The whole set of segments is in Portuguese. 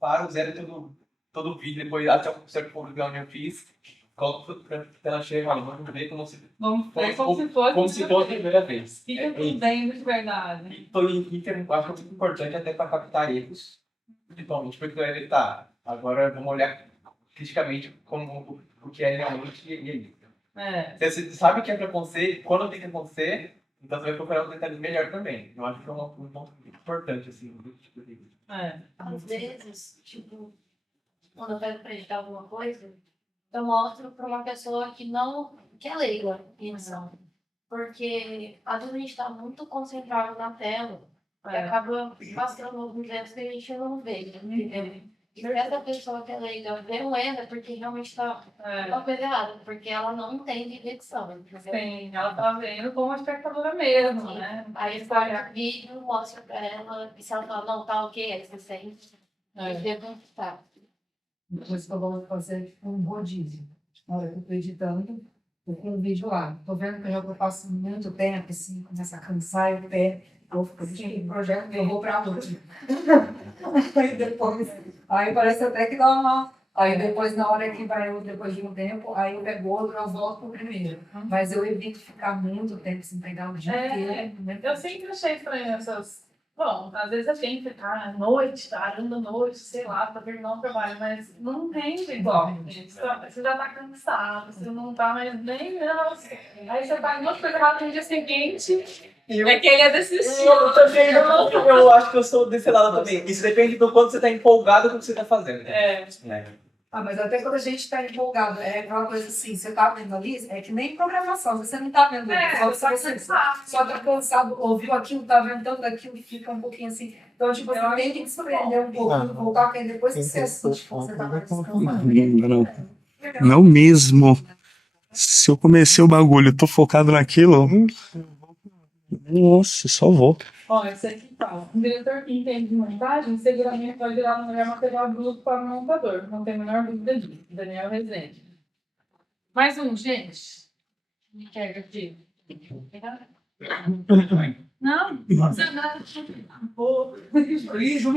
paro, zero todo o vídeo, depois até um certo ponto onde eu fiz, coloco pra ela chegar, vamos ver como se como se fosse a primeira vez. Fica tudo bem de verdade. E eu acho muito importante até para captar erros, principalmente porque ele tá. Agora vamos olhar criticamente como o que é realmente e aí. Você sabe que é para acontecer, quando tem que acontecer, então você vai procurar os detalhes melhor também. Eu acho que é um ponto importante, assim, do tipo de... Às vezes, tipo, quando eu quero predicar alguma coisa, eu mostro para uma pessoa que é leiga em edição. Porque às vezes a gente está muito concentrado na tela e acaba passando alguns erros que a gente não vê, entendeu? E se essa pessoa que é leiga vê um erro, é porque realmente está uma coisa errada, porque ela não entende de edição, entendeu? Sim, ela tá vendo como espectadora mesmo, né? Aí eu pego o vídeo, mostro pra ela, e se ela fala, não, tá ok, aí você sente e perguntar. Depois que eu vou fazer um rodízio. Na hora que eu tô editando, eu tenho um vídeo lá. Tô vendo que eu já passo muito tempo, assim, começa a cansar, eu pego, eu fico assim, projeto, eu vou pra última. Aí parece até que dá uma... Aí depois, na hora que vai, depois de um tempo, aí eu pego outro, eu volto pro primeiro. Mas eu evito ficar muito tempo sem pegar o dia inteiro. Eu sempre achei estranho essas... Bom, às vezes a gente tá à noite, arando à noite, sei lá, pra terminar o trabalho, mas não rende igual. Você já tá cansado, você não tá mais nem... Nossa. Aí você faz umas coisas erradas no dia seguinte... É que ele é desse estilo. Eu também, eu acho que eu sou desse lado também. Isso depende do quanto você está empolgado com o que você está fazendo. Mas até quando a gente está empolgado, é aquela coisa assim, você tá vendo ali, é que nem programação, você não tá vendo só tá cansado, ouviu aquilo, tá vendo tanto daquilo e fica um pouquinho assim. Então, tipo, você tem que desprender um pouquinho, voltar, porque depois que você assiste, você tá mais descansado. Não mesmo. Se eu comecei o bagulho, tô focado naquilo, nossa, só vou. Ó, esse aqui tá. Um diretor que entende de montagem, seguramente vai virar no melhor material bruto para o montador. Não tem a menor dúvida disso. Daniel Rezende. Mais um, gente. Me quer aqui. Não? Você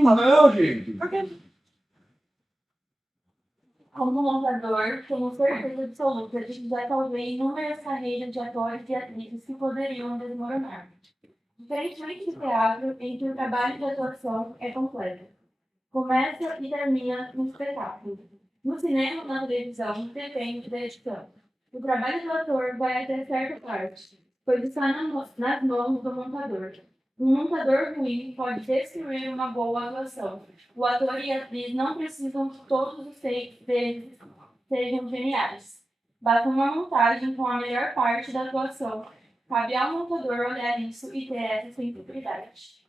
Não, gente. Por quê? Como montador, tenho certeza absoluta de que já talvez inúmeras carreiras de atores e atrizes que poderiam desmoronar. Diferentemente do teatro, em que o trabalho de atuação é completo. Começa e termina no espetáculo. No cinema, na televisão, depende da edição. O trabalho do ator vai até certa parte, pois está nas mãos do montador. Um montador ruim pode destruir uma boa atuação. O ator e a atriz não precisam que todos os takes deles sejam geniais. Basta uma montagem com a melhor parte da atuação. Cabe ao montador olhar isso e ter essa sensibilidade.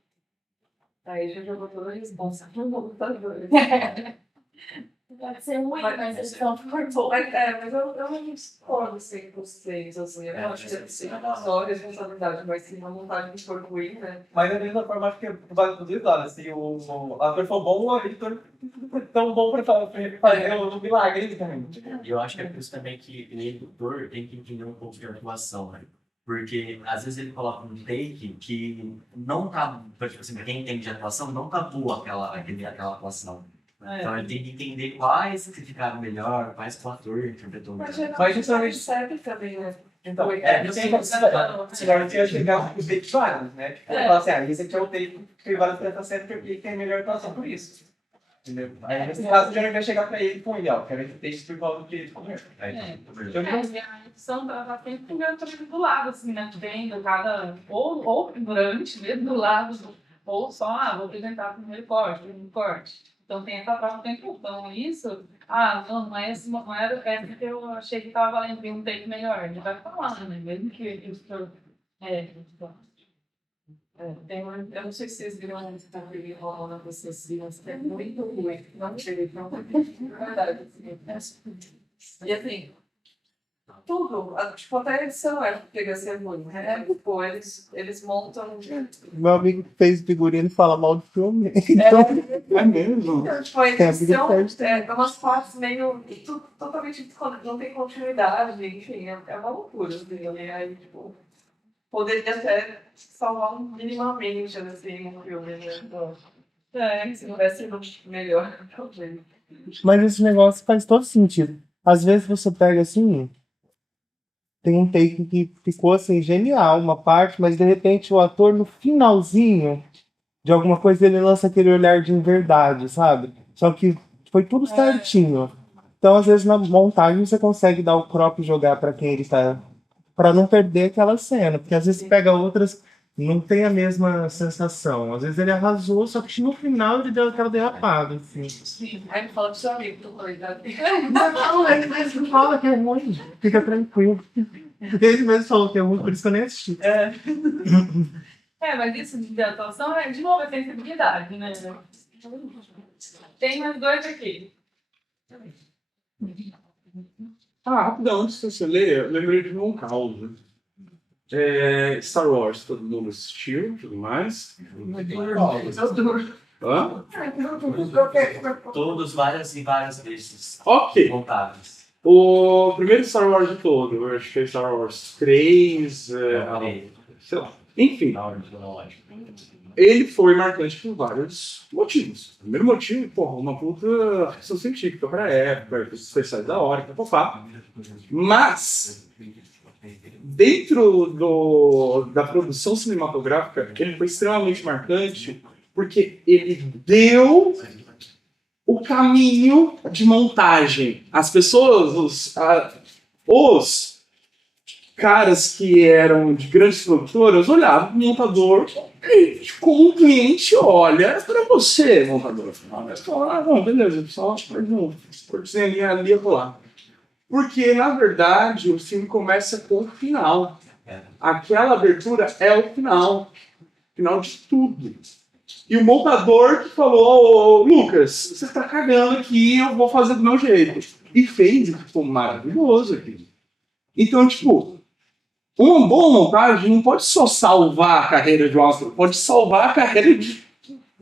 Aí já jogou toda a responsa no montador. Pode ser muito, mas eles são muito Mas eu não discordo 100%, assim. Eu acho que assim, uma só responsabilidade, mas se uma montagem for ruim, né? Mas da mesma forma, acho que vai dos dois lados. Se o ator for bom, o editor é tão bom para fazer o milagre também. E eu acho que é por isso também que o editor tem que entender um pouco de atuação, né? Porque às vezes ele coloca um take que não tá, tipo assim, quem entende de atuação não tá boa aquela atuação. Então ele tem que entender quais que ficaram melhor, quais que o ator interpretou melhor. Mas justamente serve também, né? Então, você ia chegar com os takes vários, né? Tipo, falar assim, esse aqui é o take que tem várias prestações e tem a melhor atuação por isso. Entendeu? Aí nesse caso, o Johnny vai chegar pra ele com ele, ó, quero esse take por causa do que ele comeu. A edição tá sempre pegando também do lado, assim, né? Vendo cada. Ou durante, mesmo do lado, ou só, vou apresentar o primeiro corte, um corte. Então tem essa prova o tempo. Então isso, não era o peça que eu achei que estava valendo, tem um tempo melhor. Ele vai falar, né? Mesmo que isso. Eu não sei se vocês viram a música que rolou na vocês viram, é muito ruim. Não sei, não é verdade. E assim, tudo, tipo, até a edição chega a ser ruim, né? Pô, eles montam. Meu amigo fez figurinha e fala mal de filme. Então, é mesmo. Então, tipo, a edição é umas partes meio. Totalmente. Não tem continuidade, enfim, é uma loucura, assim, né? Aí, tipo. Poderia até salvar minimamente, assim, um filme, né? Se tivesse sido melhor, talvez. Mas esse negócio faz todo sentido. Às vezes você pega assim, tem um take que ficou assim, genial, uma parte, mas de repente o ator no finalzinho de alguma coisa ele lança aquele olhar de verdade, sabe? Só que foi tudo certinho. Então, às vezes, na montagem você consegue dar o crop e jogar pra quem ele tá. Pra não perder aquela cena. Porque às vezes pega outras, não tem a mesma sensação. Às vezes ele arrasou, só que no final ele deu aquela derrapada, assim. Sim. Aí fala pro seu amigo, tô doida. Não, ele mesmo fala que é ruim. Fica tranquilo. Ele mesmo falou que é ruim, por isso que eu nem assisti. Mas isso de atuação é, de novo, a sensibilidade, né? Tem mais dois aqui. Rapidão, antes de você ler, eu lembrei de um caos. Star Wars, todo mundo assistiu e tudo mais. Hã? Todos várias e várias vezes. Ok. Contáveis. O primeiro Star Wars de todo, eu acho que é Star Wars 3, sei lá. Enfim, Na ordem cronológica. ele foi marcante por vários motivos. O primeiro motivo, porra, uma puta ficção científica pra época, efeitos especiais da hora, papapá. Mas, dentro da produção cinematográfica, ele foi extremamente marcante porque ele deu o caminho de montagem. As pessoas, os caras que eram de grandes produtoras olhavam para o montador e, como um cliente, olha para você, montador. Não, beleza, só faz um cortezinho ali e rolar. Porque, na verdade, o filme começa com o final. Aquela abertura é o final. Final de tudo. E o montador que falou, Lucas, você tá cagando aqui, eu vou fazer do meu jeito. E fez, e ficou maravilhoso aqui. Então, tipo, uma boa montagem não pode só salvar a carreira de um ator, pode salvar a carreira de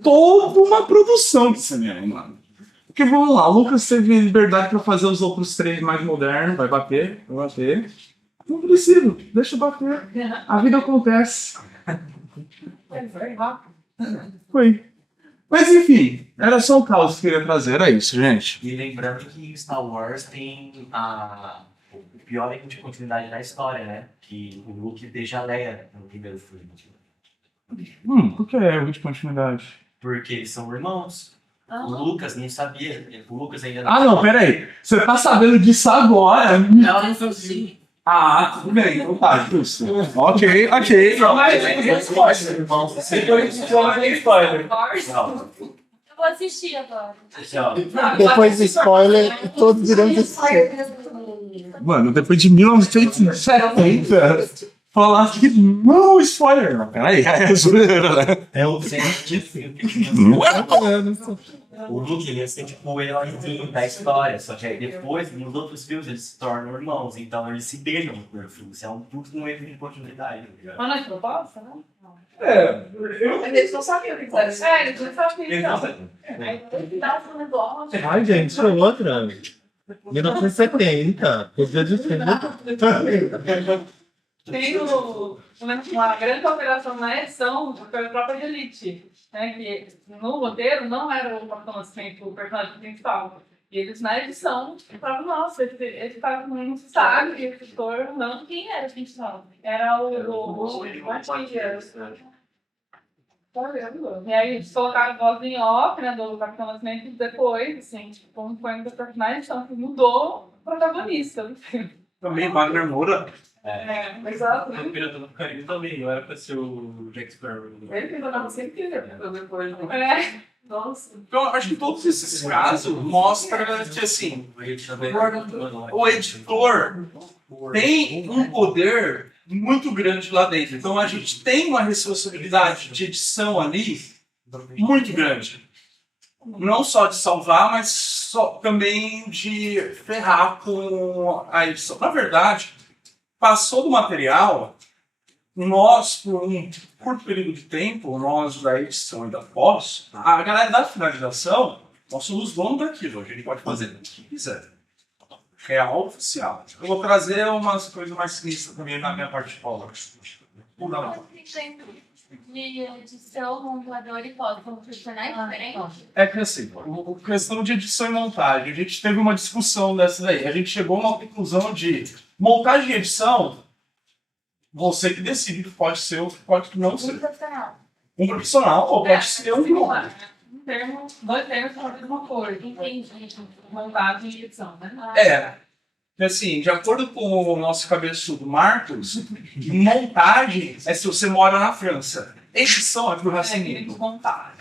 toda uma produção de cinema, mano. Porque vamos lá, o Lucas teve liberdade pra fazer os outros 3 mais modernos, vai bater. Não precisa, deixa eu bater. A vida acontece. Foi. Mas enfim, era só o caos que eu queria trazer, era isso, gente. E lembrando que Star Wars tem o pior erro de continuidade da história, né? Que o Luke deixa a Leia no primeiro filme. Por que é erro de continuidade? Porque eles são irmãos. O Lucas nem sabia. O Lucas ainda Não, peraí. Você tá sabendo disso agora? Ela não sabia. Tudo bem, então tá, justo. Ok. Eu vou assistir agora. Depois do spoiler, todos iremos assistir. Mano, depois de 1970, falar que não, spoiler. Não, peraí, é zoeira, né? É o científico que tinha. O Luke, ele ia ser tipo o heróizinho da história, só que aí depois, nos outros filmes, eles se tornam irmãos, então eles se beijam no primeiro filme. Isso é um puto um erro de continuidade, tá ligado? Mas não é proposta, não? Eles não sabiam o que era. Eles não sabiam. Eles não sabem. Ai, gente, isso é outra. 1970. Podia dizer. Tem uma grande alteração na edição foi a própria de Elite, né? Que no roteiro não era o Capitão Nascimento o personagem principal. E eles na edição falavam, nossa, ele tá com um sabe que esse ator não. Quem era o principal? Era o E aí eles colocaram a voz em off, né, do Capitão Nascimento depois, assim, tipo, como foi um dos personagens, então mudou o protagonista do filme. Também Wagner Moura. Exato. O Pirata do Caribe também, não era pra ser o Jack Sparrow. Ele ficou sempre depois. Nossa. Então, acho que todos esses casos mostram que, assim, o editor tem um poder muito grande lá dentro. Então, a gente tem uma responsabilidade de edição ali muito grande. Não só de salvar, mas também de ferrar com a edição. Na verdade, passou do material, nós, por um curto período de tempo, nós da edição e da pós, a galera da finalização, nós somos donos daquilo, a gente pode fazer o que quiser. Real oficial. Eu vou trazer umas coisas mais sinistras também na minha parte de polo. de edição, montador e foto são profissionais diferentes? É que assim, questão de edição e montagem, a gente teve uma discussão dessa daí. A gente chegou a uma conclusão de montagem e edição, você que decide, pode ser ou pode não ser. Profissional. Um profissional ou pode ser um grupo. Dois termos são a mesma coisa. Entendi. Montagem e edição, né? É, assim, de acordo com o nosso cabeçudo Marcos, montagem é se você mora na França. Edição é pro Reino Unido. Montar.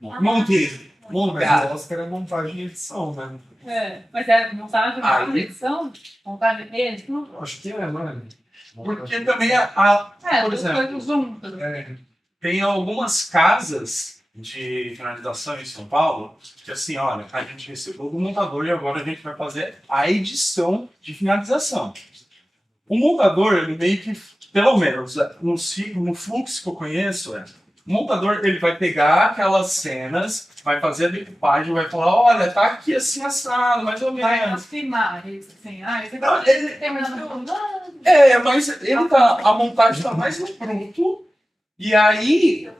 Monteiro. Mas Montar. o Oscar é montagem e edição, né? Mas é montagem Aí- e edição? Montagem e edição? Acho que é, mano. Porque também, por Duas exemplo, coisas juntas. tem algumas casas de finalização em São Paulo que assim, olha, a gente recebeu do montador e agora a gente vai fazer a edição de finalização. O montador, ele meio que, pelo menos no ciclo, no fluxo que eu conheço, o montador ele vai pegar aquelas cenas, vai fazer a decupagem, vai falar, olha, tá aqui assim assado, mais ou Vai menos. afinar isso, assim. Esse Não, aqui ele- terminando. Mas ele tá, a montagem tá mais no bruto, e aí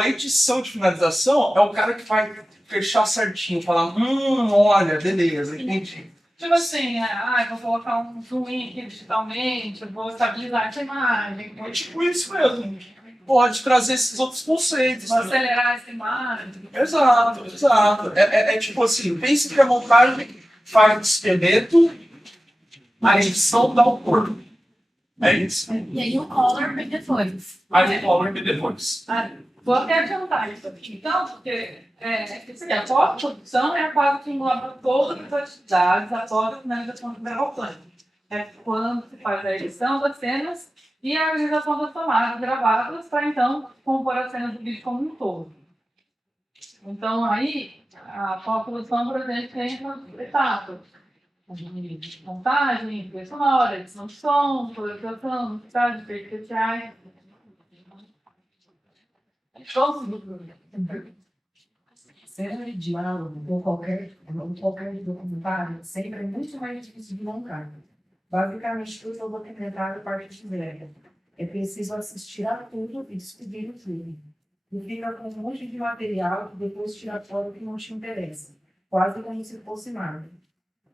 a edição de finalização é o cara que vai fechar certinho, falar, olha, beleza, entendi. Tipo assim, vou colocar um zoom in aqui digitalmente, vou estabilizar essa imagem, É tipo isso mesmo. Pode trazer esses outros conceitos. vou também. acelerar essa imagem. Exato, exato. É tipo assim, pense que a montagem faz o esqueleto, a edição dá o corpo. É isso. E aí o color vem depois. Aí o power vem depois. Vou até adiantar isso aqui, então, porque a pós-produção é a fase que engloba todas as atividades após a finalização do primeiro plano. É quando se faz a edição das cenas e a organização das tomadas gravadas para, então, compor as cenas do vídeo como um todo. Então, aí, a pós-produção, por exemplo, tem essas etapas. Montagem, trilha sonora, edição de som, colorização, montagem, efeitos especiais. Seja de diálogo ou qualquer documentário, sempre é muito mais difícil de montar. Basicamente, tudo é o documentário parte de zero. É preciso assistir a tudo e descobrir o tudo. E fica com um monte de material que depois tira fora o que não te interessa, quase como se fosse nada.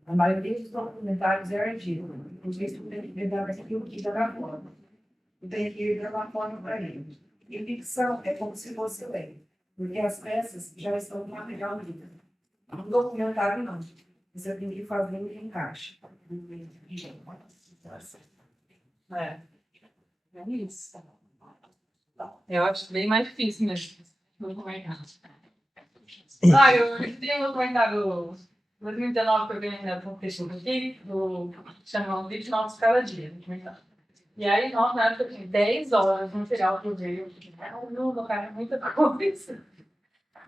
A maioria dos documentários é ardido, por isso tem que pegar aquilo que dá na forma. E tem que ir dando forma para ele. E ficção é como se fosse lei, porque as peças já estão no material vivo. Um documentário não. Você tem que fazer o que encaixa. É isso. Eu acho bem mais difícil mesmo. Documentário. Eu tenho um documentário 2019 que eu ganhei com o texto aqui, chamado 29 cada dia. Documentário. E aí, nós, na época, tinha 10 horas de material por dia. Não, cara, é muita coisa.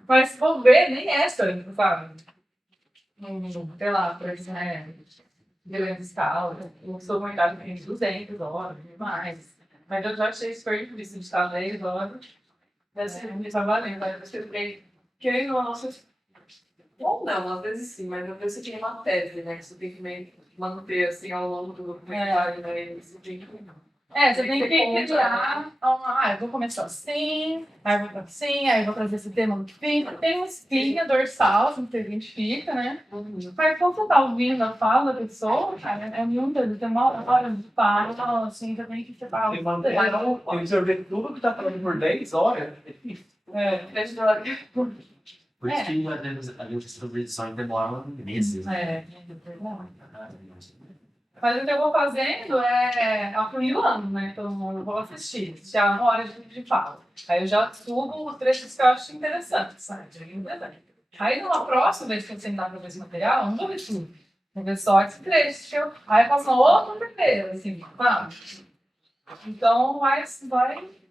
Mas, se for ver, nem essa, sabe? Sei lá, por exemplo, grande escala. O documentário tem 200 horas, mais. Mas eu já achei super difícil de estar 10 horas. Deve ser muito valendo. Aí você fiquei, querendo ou não, Ou não, às vezes sim, mas às vezes você tem uma tese, né? Que você tem que meio que manter assim ao longo do documentário, né? E você tem que. você tem que criar. Eu vou começar assim, aí eu vou assim, aí eu vou trazer esse tema no fim. Tem uma espinha dorsal, assim, que você identifica, né? Mas quando você tá ouvindo a fala da pessoa, cara, é muito, tem uma hora de fala, assim, você tem que separar Tem que absorver tudo que tá falando por 10 horas. É difícil. Por isso que às vezes as edições demoram meses. Mas o que eu vou fazendo é afunilando, né? Então eu vou assistir já uma hora de fala. Aí eu já subo os trechos que eu acho interessantes, sabe? Aí numa próxima vez que eu sentar para ver esse material, eu não vou ver tudo. Vou ver só esse trecho. Aí eu faço uma outra primeira, assim, sabe? Então vai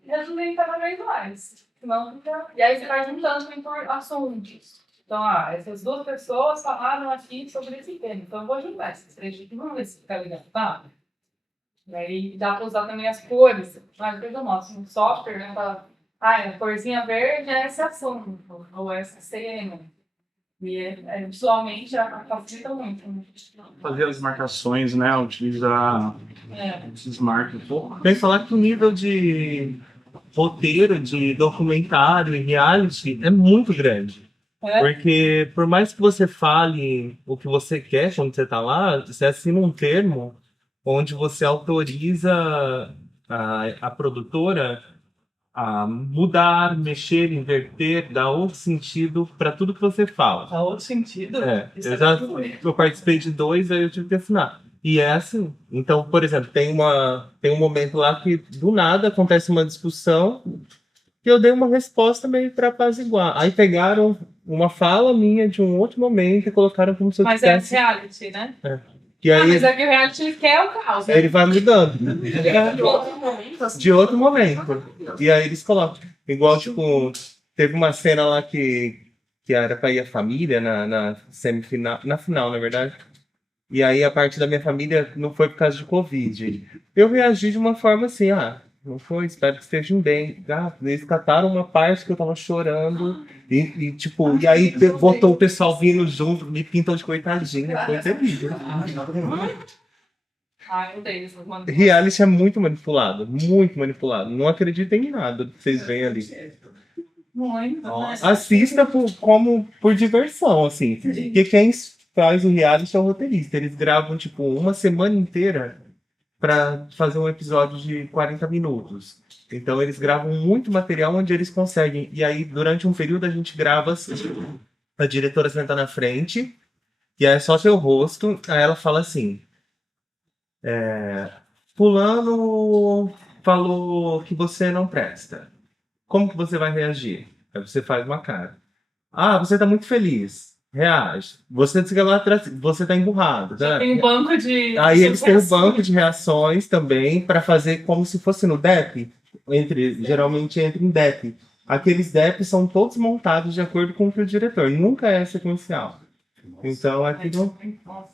resumir cada vez mais. Senão fica... E aí você vai juntando por assuntos. Então, essas duas pessoas falaram aqui sobre esse tema. Então, eu vou juntar esses três aqui. Vamos ver se fica legal, tá? E aí, dá para usar também as cores. Mas depois eu mostro. No software, né? Fala, a corzinha verde é esse assunto. Ou essa cena. E visualmente já facilita muito. Né? Fazer as marcações, né? Utilizar É. esses marcos. Tem que falar que o nível de roteiro de documentário e reality é muito grande. Porque por mais que você fale o que você quer quando você tá lá, você assina um termo onde você autoriza a produtora a mudar, mexer, inverter, dar outro sentido para tudo que você fala. Dá outro sentido? Eu participei de 2, aí eu tive que assinar. E é assim. Então, por exemplo, tem um momento lá que do nada acontece uma discussão e eu dei uma resposta meio para apaziguar. Aí pegaram uma fala minha de um outro momento e colocaram como se eu Mas tivesse... é reality, né? E aí, Mas é que o reality quer o caos, né? ele vai mudando. De outro momento. E aí eles colocam. Igual, tipo, teve uma cena lá que era pra ir a família na semifinal. Na final, na verdade. E aí a parte da minha família não foi por causa de Covid. Eu reagi de uma forma assim, não foi, espero que estejam bem. Eles cataram uma parte que eu tava chorando. E aí botou o pessoal vindo junto, me pintam de coitadinha. Foi terrível. Meu Deus, mano. Reality é muito manipulado, muito manipulado. Não acreditem em nada que vocês veem ali. Muito, né? Assista por diversão, assim. Porque quem faz o reality é o roteirista. Eles gravam, tipo, uma semana inteira para fazer um episódio de 40 minutos. Então eles gravam muito material onde eles conseguem. E aí, durante um período, a gente grava assim, a diretora senta na frente, e aí é só seu rosto, aí ela fala assim... Fulano falou que você não presta. Como que você vai reagir? Aí você faz uma cara. Você tá muito feliz. Reage. Você tá emburrado. Tá? Tem um banco de... Aí eles têm um banco de reações também para fazer como se fosse no DEP. Geralmente entra em DEP. Aqueles DEP são todos montados de acordo com o que o diretor. Nunca é sequencial. Então é tudo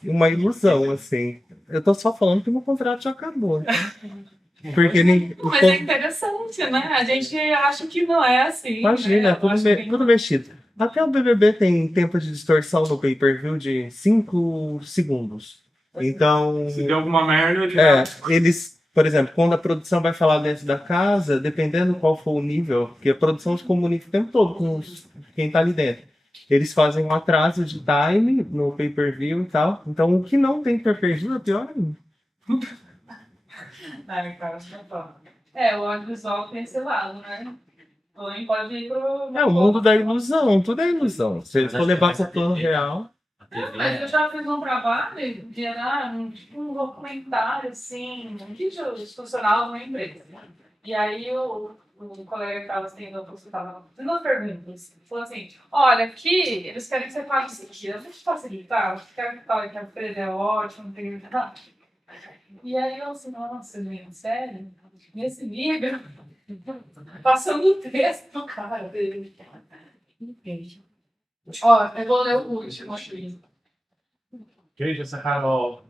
uma ilusão, assim. Eu tô só falando que o meu contrato já acabou. Porque Mas é interessante, né? A gente acha que não é assim. Imagina, né? tudo mexido. Até o BBB tem tempo de distorção no pay-per-view de 5 segundos. Então... Se der alguma merda... eles... Por exemplo, quando a produção vai falar dentro da casa, dependendo qual for o nível, porque a produção se comunica o tempo todo com quem tá ali dentro. Eles fazem um atraso de time no pay-per-view e tal. Então, o que não tem pay-per-view é pior ainda. Cara, o audiovisual tem esse lado, né? Também pode ir pro... É o mundo da ilusão, tudo é ilusão. Se eles for levar para o plano real... Mas eu já fiz um trabalho de um documentário, assim, um vídeo institucional numa empresa. E aí o colega que estava fazendo umas perguntas. Falou assim, olha, aqui eles querem que você fale o seguinte, a gente facilitar, quero que a empresa é ótima, não tem nada. E aí eu assim, nossa, gente, sério? Nesse nível? Passando o texto do cara dele. Eu vou ler o último aqui. Gente, essa Carol.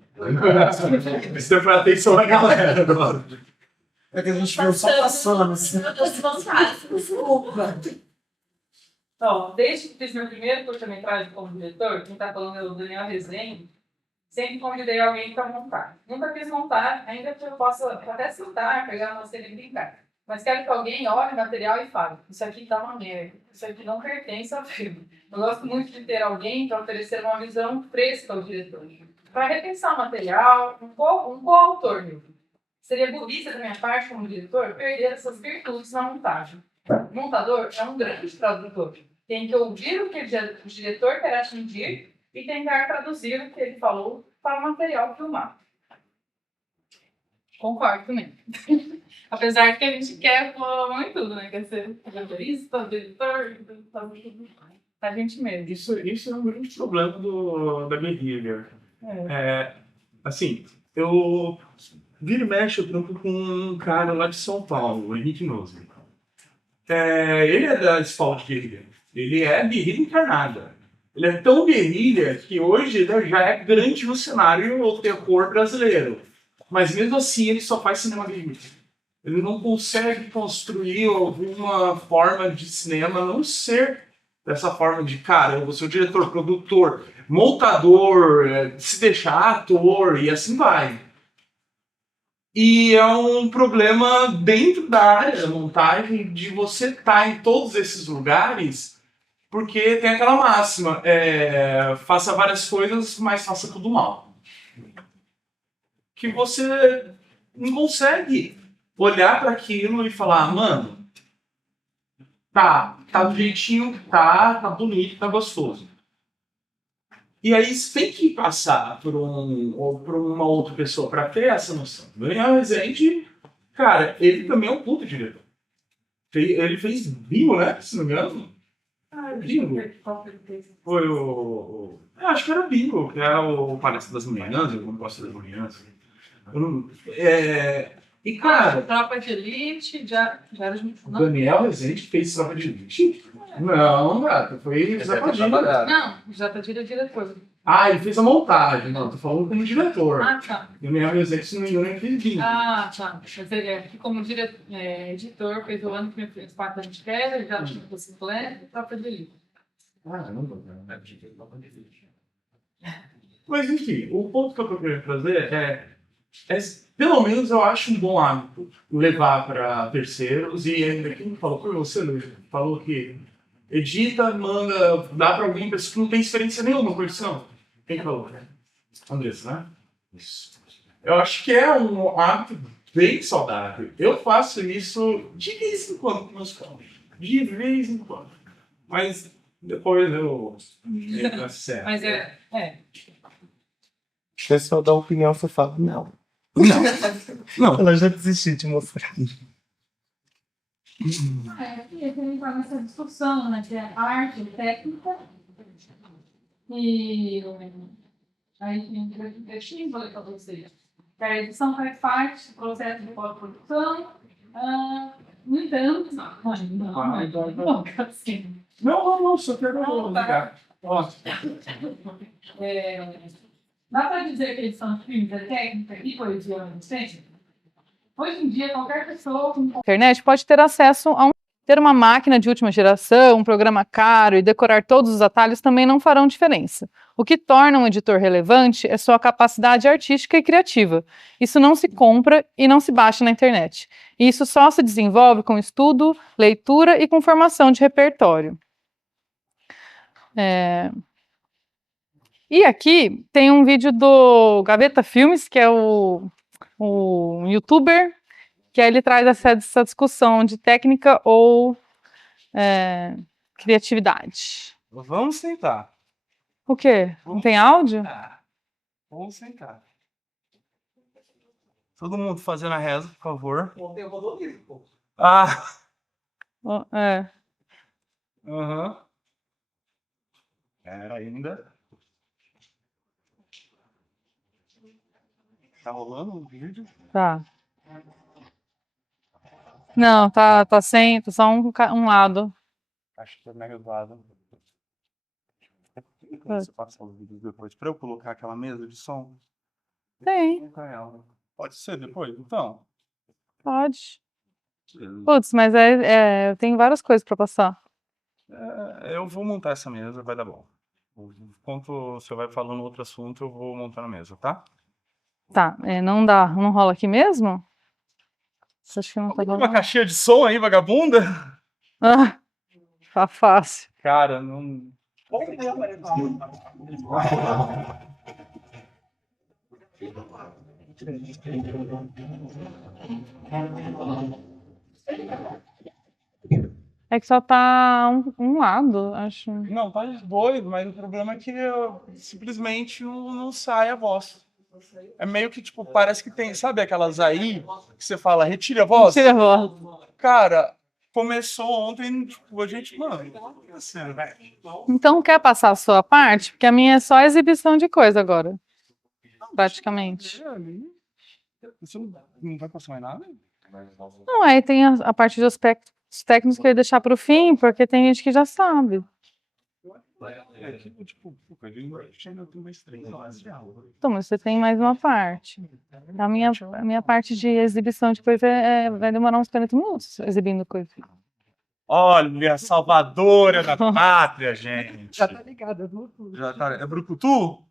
Precisa prestar atenção na galera agora. É que a gente viu só passando assim. Desculpa. Desde que fiz meu primeiro curta-metragem como diretor, quem está falando é o Daniel Rezende, sempre convidei alguém para montar. Nunca fiz montar, ainda que eu possa até sentar, pegar uma cena e brincar. Mas quero que alguém olhe o material e fale, isso aqui tá uma merda, isso aqui não pertence ao filme. Eu gosto muito de ter alguém para oferecer uma visão fresca ao diretor. Para repensar o material, um coautor meu. Seria burrice da minha parte como diretor perder essas virtudes na montagem. O montador é um grande tradutor. Tem que ouvir o que o diretor quer atingir e tentar traduzir o que ele falou para o material filmado. Concordo também. Apesar de que a gente quer falar em tudo, né? Quer ser roteirista, diretor, a gente mesmo. Isso é um grande problema da guerrilha. Assim, eu vira e mexe, eu trampo com um cara lá de São Paulo, o Henrique Nosli. Ele é da Spawn Guerrilha. Ele é guerrilha encarnada. Ele é tão guerrilha que hoje já é grande no cenário terror brasileiro. Mas mesmo assim ele só faz cinema guerrilha. Ele não consegue construir alguma forma de cinema, a não ser dessa forma de, cara, eu vou ser o diretor, produtor, montador, se deixar ator e assim vai. E é um problema dentro da área da montagem de você estar em todos esses lugares, porque tem aquela máxima, faça várias coisas, mas faça tudo mal. Que você não consegue olhar para aquilo e falar, mano, tá do jeitinho, tá bonito, tá gostoso. E aí você tem que passar por uma outra pessoa para ter essa noção. O Daniel Rezende, cara, ele também é um puta diretor. Ele fez Bingo, né? Se não me engano. Bingo. Foi o... Eu acho que era Bingo, que era o Palestra das Manhãs, eu não posso das Manhãs. E, cara... Tropa de Elite, já era de... O Daniel Rezende fez Tropa de Elite? Não, gata, foi Zapadilha. Não, Zapadilha é diretor. Ah, ele fez a montagem, não, tô falando como diretor. Ah, tá. Daniel Rezende, se não me engano, ele fez Bingo. Ah, tá. Mas ele aqui como editor, fez o ano que me fez parte da Antiquera, já tinha Bicicleta e Tropa de Elite. Caramba, cara. Mas enfim, o ponto que eu tô querendo trazer pelo menos eu acho um bom hábito levar para terceiros, e ainda quem falou por você, Luiz, falou que edita, manda, dá para alguém que não tem experiência nenhuma com edição. Quem falou? Andressa, né? Isso. Eu acho que é um hábito bem saudável. Eu faço isso de vez em quando com meus carros. De vez em quando. Mas depois eu certo. Mas O pessoal dá opinião, você fala, não. Não. Ela já desistiu de mostrar. Aqui a gente está nessa discussão, né? Que é arte, técnica. E aí tem que investir, falei para vocês. A edição faz parte do processo de pós-produção. No entanto, não, assim. Não, só quero ligar. Dá para dizer que edição de filmes é técnica e poesia ao mesmo tempo? Hoje em dia, qualquer pessoa com internet pode ter acesso a ter uma máquina de última geração, um programa caro e decorar todos os atalhos também não farão diferença. O que torna um editor relevante é sua capacidade artística e criativa. Isso não se compra e não se baixa na internet. E isso só se desenvolve com estudo, leitura e com formação de repertório. E aqui tem um vídeo do Gaveta Filmes, que é o youtuber, que aí ele traz essa discussão de técnica ou criatividade. Vamos sentar. O quê? Não tem áudio? Vamos sentar. Todo mundo fazendo a reza, por favor. Ontem eu vou do livro, pô. Aham. Ainda. Tá rolando o vídeo? Tá. Não, tá sem, tá só um lado. Acho que é mega zoado. Tem como você passar os vídeos depois pra eu colocar aquela mesa de som? Tem. Pode ser depois, então? Pode. Putz, mas eu tenho várias coisas pra passar. Eu vou montar essa mesa, vai dar bom. Enquanto o senhor vai falando outro assunto, eu vou montar a mesa, tá? Tá, não rola aqui mesmo? Você acha que não tá Tem uma rolando? caixinha de som aí, vagabunda? Ah, tá fácil. Cara, não... É que só tá um lado, acho. Não, tá de dois, mas o problema é que simplesmente não sai a voz. É meio que, tipo, parece que tem, sabe aquelas aí que você fala, retire a voz? Tira a voz. Cara, começou ontem, tipo, a gente, mano, o que tá acontecendo, velho? Então quer passar a sua parte? Porque a minha é só exibição de coisa agora. Praticamente. Você não vai passar mais nada? Não, aí tem a parte de aspectos técnicos que eu ia deixar pro fim, porque tem gente que já sabe. Tipo, a gente ainda tem mais 3 horas de aula. Então, mas você tem mais uma parte. A minha parte de exibição de coisa vai demorar uns 40 minutos exibindo coisa. Olha, salvadora da pátria, gente. Já tá ligado, é Bluetooth. Já tá, é brucutu?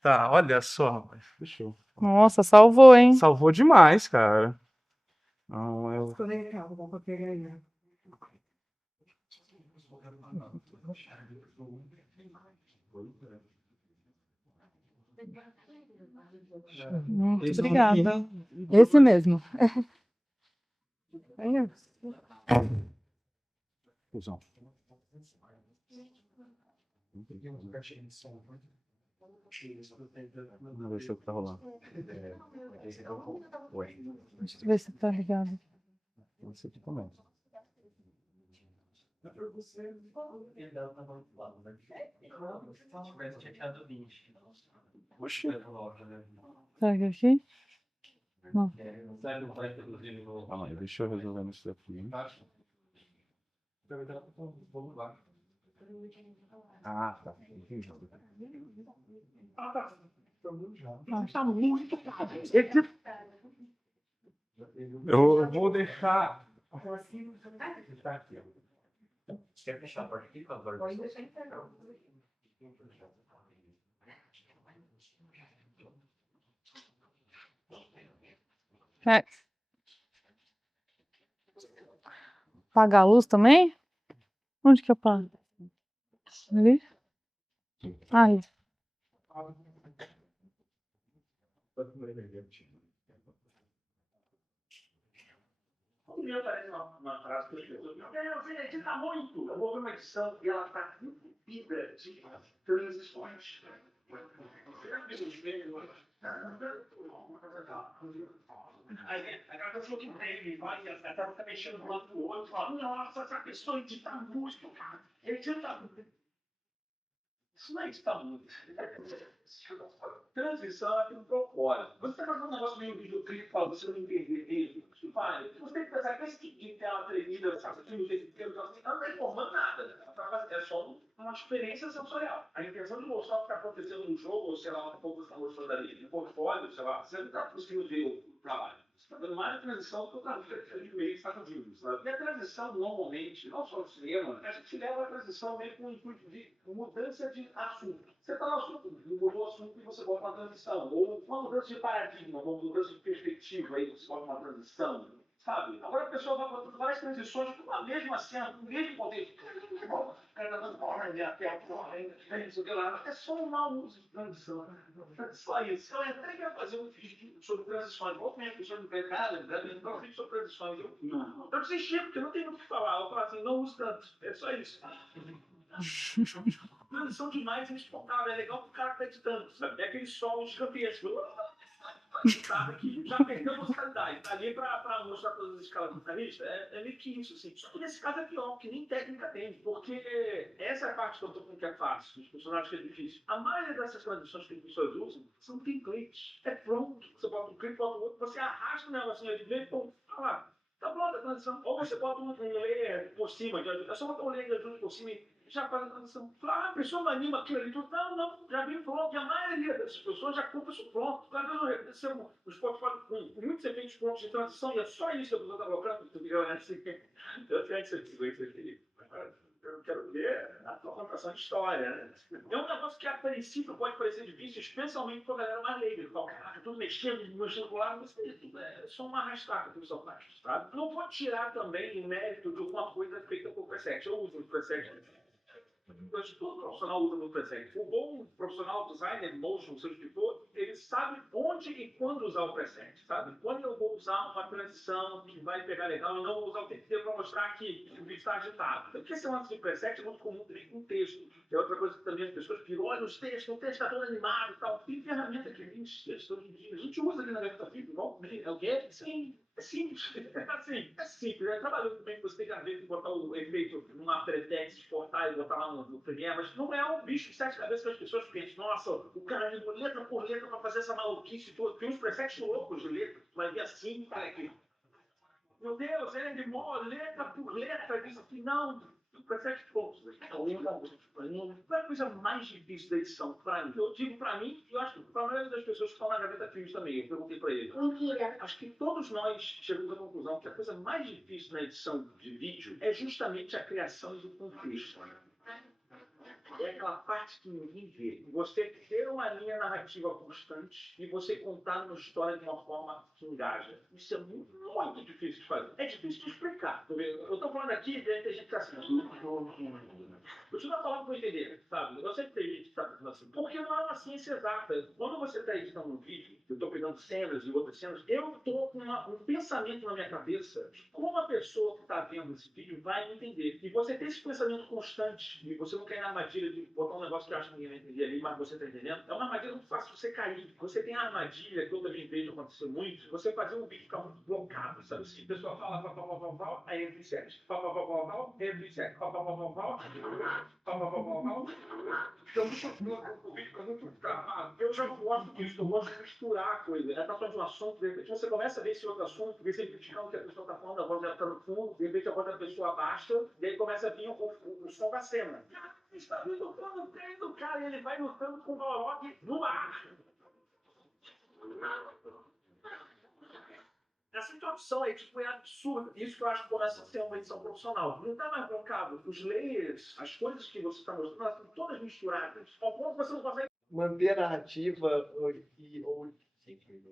Tá, olha só, rapaz. Fechou. Nossa, salvou, hein? Salvou demais, cara. Não, eu... Conectado, dá pra pegar aí. Muito Esse obrigada. Esse mesmo. Cusão. Vamos ver se é o que tá rolando. Ué, Deixa eu ver se tá ligado. esse aqui também. Oxi. Será que é aqui? Não. Calma aí, deixa eu resolver isso daqui. Ah, tá. Entendi. Tá muito caro. Eu vou deixar. Quer fechar a porta aqui, por favor? Pode deixar integrado. É. Pagar a luz também? Onde que eu pago? Ali? Ali. Primeiro aparece uma frase que eu escrevi. Eu sei, edita muito. Eu vou ver uma edição e ela está entupida de transições. Aí a pessoa que tem, vai e ela fica mexendo de um lado pro outro, fala, nossa, essa pessoa edita muito, cara. Edita muito. Isso não é editar muito. Transição é aquilo que eu fora. Você está fazendo um negócio meio videoclipe, fala, você não entender dele. Vai. Você tem que pensar que esse tipo de tela tremida, sabe? Aquilo o tempo inteiro, não está informando nada. É só uma experiência sensorial. A intenção de mostrar o que está acontecendo no jogo, ou sei lá, o que você está mostrando ali, no portfólio, sei lá, você não está conseguindo ver o trabalho. Você está dando mais a transição do que o trabalho de meio que está fazendo. E a transição, normalmente, não só no cinema, a gente leva a transição meio com um intuito de mudança de assunto. Você está no assunto, mudou o assunto e você bota uma transição. Ou uma mudança de paradigma, uma mudança de perspectiva, aí você bota uma transição. Sabe? Agora a pessoa vai botando várias transições com a mesma cena, com o mesmo contexto. O cara tá dando ordem até a ordem, não sei o que lá. É só um mau uso de transição. É só isso. Então, eu até quero fazer um vídeo sobre transições. Volta minha pessoa me pegada, então um vídeo sobre transições. Eu desisti, porque não tem muito o que falar. Eu falo assim, não uso tanto. É só isso. Transição demais, inexportável. É legal pro cara que tá editando, sabe? É aquele sol gigantesco. Sabe, que já perdeu a musicalidade. Tá ali pra mostrar todas as escalas do guitarrista. É meio que isso, assim. Só que nesse caso é pior, porque nem técnica tem. Porque essa é a parte que eu tô falando que é fácil, os personagens que é difícil. A maioria dessas transições que as pessoas usam são templates. É pronto. Você bota um clipe, bota o outro, você arrasta o negocinho ali de meio e pô, tá lá. Tá pronta a transição. Ou você bota um layer por cima, é só botar um layer de ajuste por cima e já faz a transição. Ah, a pessoa não anima aquilo ali. Tudo. Não, já vem pronto. E a maioria dessas pessoas já compra isso pronto. São os Spotify com muitos efeitos prontos de transição e é só isso que a pessoa está colocando. Tu viu, né? Assim, eu tenho isso aqui. Eu quero ver a tua contação de história, né? É um negócio que a princípio pode parecer difícil, especialmente para a galera mais leiga. Fala, caraca, tudo mexendo com lá, mas é só uma arrastada que o pessoal faz, sabe? Não vou tirar também o mérito de alguma coisa feita por preset. Eu uso o preset. Todo profissional usa no preset. O bom profissional designer, motion, seja o que for, ele sabe onde e quando usar o preset, sabe? Quando eu vou usar uma transição que vai pegar legal, eu não vou usar o tempo inteiro para mostrar que o vídeo está agitado. Porque esse lance de preset é muito comum também com texto. É outra coisa que também as pessoas piram, olha os textos, o texto está todo animado e tal. Tem ferramenta que vem os textos todos os dias. A gente usa ali na Gaveta Fico, igual é o quê? Sim. É simples. É simples. É trabalhoso também, você tem que ver, botar o efeito num After Effects, exportar e botar lá no Premiere, mas não é um bicho de 7 cabeças que as pessoas pensam. Nossa, o cara ligou letra por letra para fazer essa maluquice toda. Tem uns presets loucos de letra, vai ver assim, cara, aqui. Meu Deus, ele demora letra por letra, diz aqui, não. Preset pontos. Não é a coisa mais difícil da edição, para mim. Eu digo para mim, e eu acho que para a maioria das pessoas que estão na Gaveta Filmes também, eu perguntei para ele. Acho que todos nós chegamos à conclusão que a coisa mais difícil na edição de vídeo é justamente a criação do contexto. é aquela parte que ninguém vê. Você ter uma linha narrativa constante e você contar uma história de uma forma que engaja. Isso é muito, muito difícil de fazer. É difícil de explicar. Eu estou falando aqui, e tem gente que está assim, eu estou falando para entender, sabe? Eu sempre tenho gente que está pensando assim, porque não é uma ciência exata. Quando você está editando um vídeo, eu estou pegando cenas e outras cenas, eu estou com um pensamento na minha cabeça de como a pessoa que está vendo esse vídeo vai entender. E você tem esse pensamento constante, e você não cai na armadilha de botar um negócio que eu acho que ninguém vai entender ali, mas você está entendendo. É uma armadilha muito fácil de você cair. Você tem a armadilha, que eu também vejo acontecer muito, você fazer um vídeo ficar muito blocado, sabe? Se a pessoa fala, aí entra em sete. Entra em sete. Então, o vídeo fica muito travado. Eu já não gosto disso, eu gosto de misturar a coisa. Ela está falando de um assunto, de repente você começa a ver esse outro assunto, ver se ele criticando o que a pessoa está falando, a voz dela está no fundo, de repente a voz da pessoa abaixa, e aí começa a vir o som da cena. Está vindo o plano do cara e ele vai lutando com o Balrog no ar. Essa introdução aí tipo, é absurda. Isso que eu acho que começa a ser uma edição profissional. Não está mais blocado. Os layers, as coisas que você está mostrando, elas estão todas misturadas. Ao ponto que você não consegue Manter a narrativa ou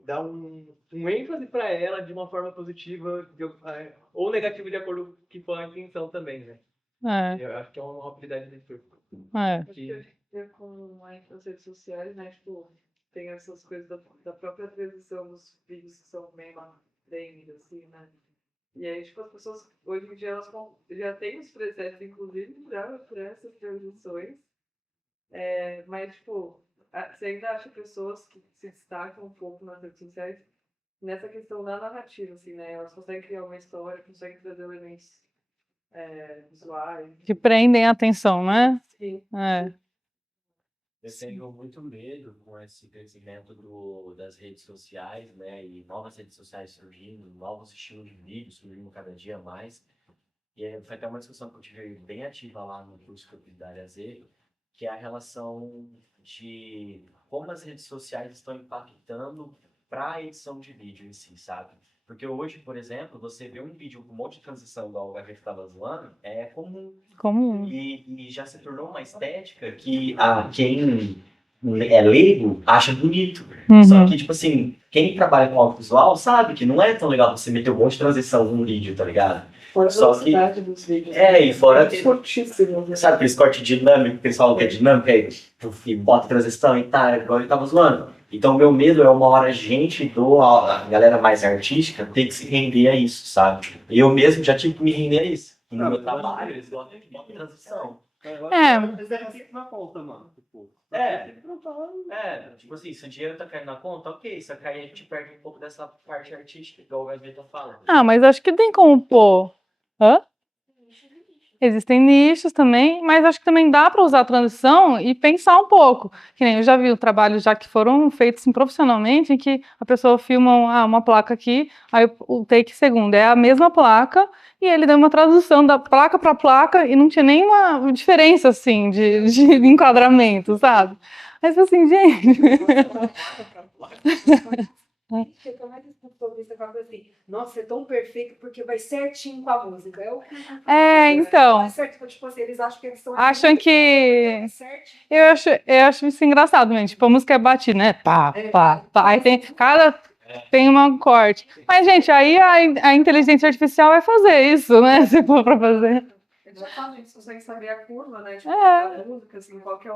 dar um ênfase para ela de uma forma positiva ou negativa de acordo com que for a intenção também, né? Eu acho que é uma habilidade de leitor. Acho que com as redes sociais, né, tipo, tem essas coisas da própria transição dos vídeos que são meio trend, assim, né? E aí, tipo, as pessoas, hoje em dia, elas já têm os presets, inclusive, para essas transições. Mas, tipo, você ainda acha pessoas que se destacam um pouco nas redes sociais nessa questão da narrativa, assim, né? Elas conseguem criar uma história, conseguem trazer elementos visuais. Que prendem a atenção, né? Sim. Eu tenho muito medo com esse crescimento das redes sociais, né? E novas redes sociais surgindo, novos estilos de vídeo surgindo cada dia mais. E aí, foi até uma discussão que eu tive bem ativa lá no curso que eu fiz da área Z, que é a relação de como as redes sociais estão impactando para a edição de vídeo em si, sabe? Porque hoje, por exemplo, você vê um vídeo com um monte de transição, igual a gente estava zoando, é comum. E já se tornou uma estética que quem é leigo acha bonito. Só que, tipo assim, quem trabalha com audiovisual sabe que não é tão legal você meter um monte de transição num vídeo, tá ligado? Fora a velocidade dos vídeos. E fora fortíssimo. Sabe aqueles cortes dinâmicos que eles falam que é dinâmico, e bota transição e tal, igual ele tava zoando. Então, o meu medo é uma hora a galera mais artística ter que se render a isso, sabe? Eu mesmo já tive que me render a isso. E no meu trabalho, eles botam transição. Mas é sempre na conta, mano. Tipo assim, se o dinheiro tá caindo na conta, ok. Se cair, a gente perde um pouco dessa parte artística, igual o Gabriel tá falando. Mas acho que tem como pôr. Existem nichos também, mas acho que também dá para usar a transição e pensar um pouco. Que nem eu já vi trabalhos já que foram feitos assim, profissionalmente, em que a pessoa filma uma placa aqui, aí o take segundo é a mesma placa, e ele deu uma tradução da placa para placa e não tinha nenhuma diferença assim de enquadramento, sabe? Mas assim, gente. Eu também sobre isso, eu assim, nossa, é tão perfeito porque vai certinho com a música. Então. Vai certo, tipo assim, eles acham que eles estão acham que. Eu acho isso engraçado, mesmo. Tipo, a música é batida, né? Pá. Aí tem um corte. Mas, gente, aí a inteligência artificial vai fazer isso, né? Se for pra fazer. Exatamente, você consegue saber a curva, né? Tipo, a música, assim, qual que é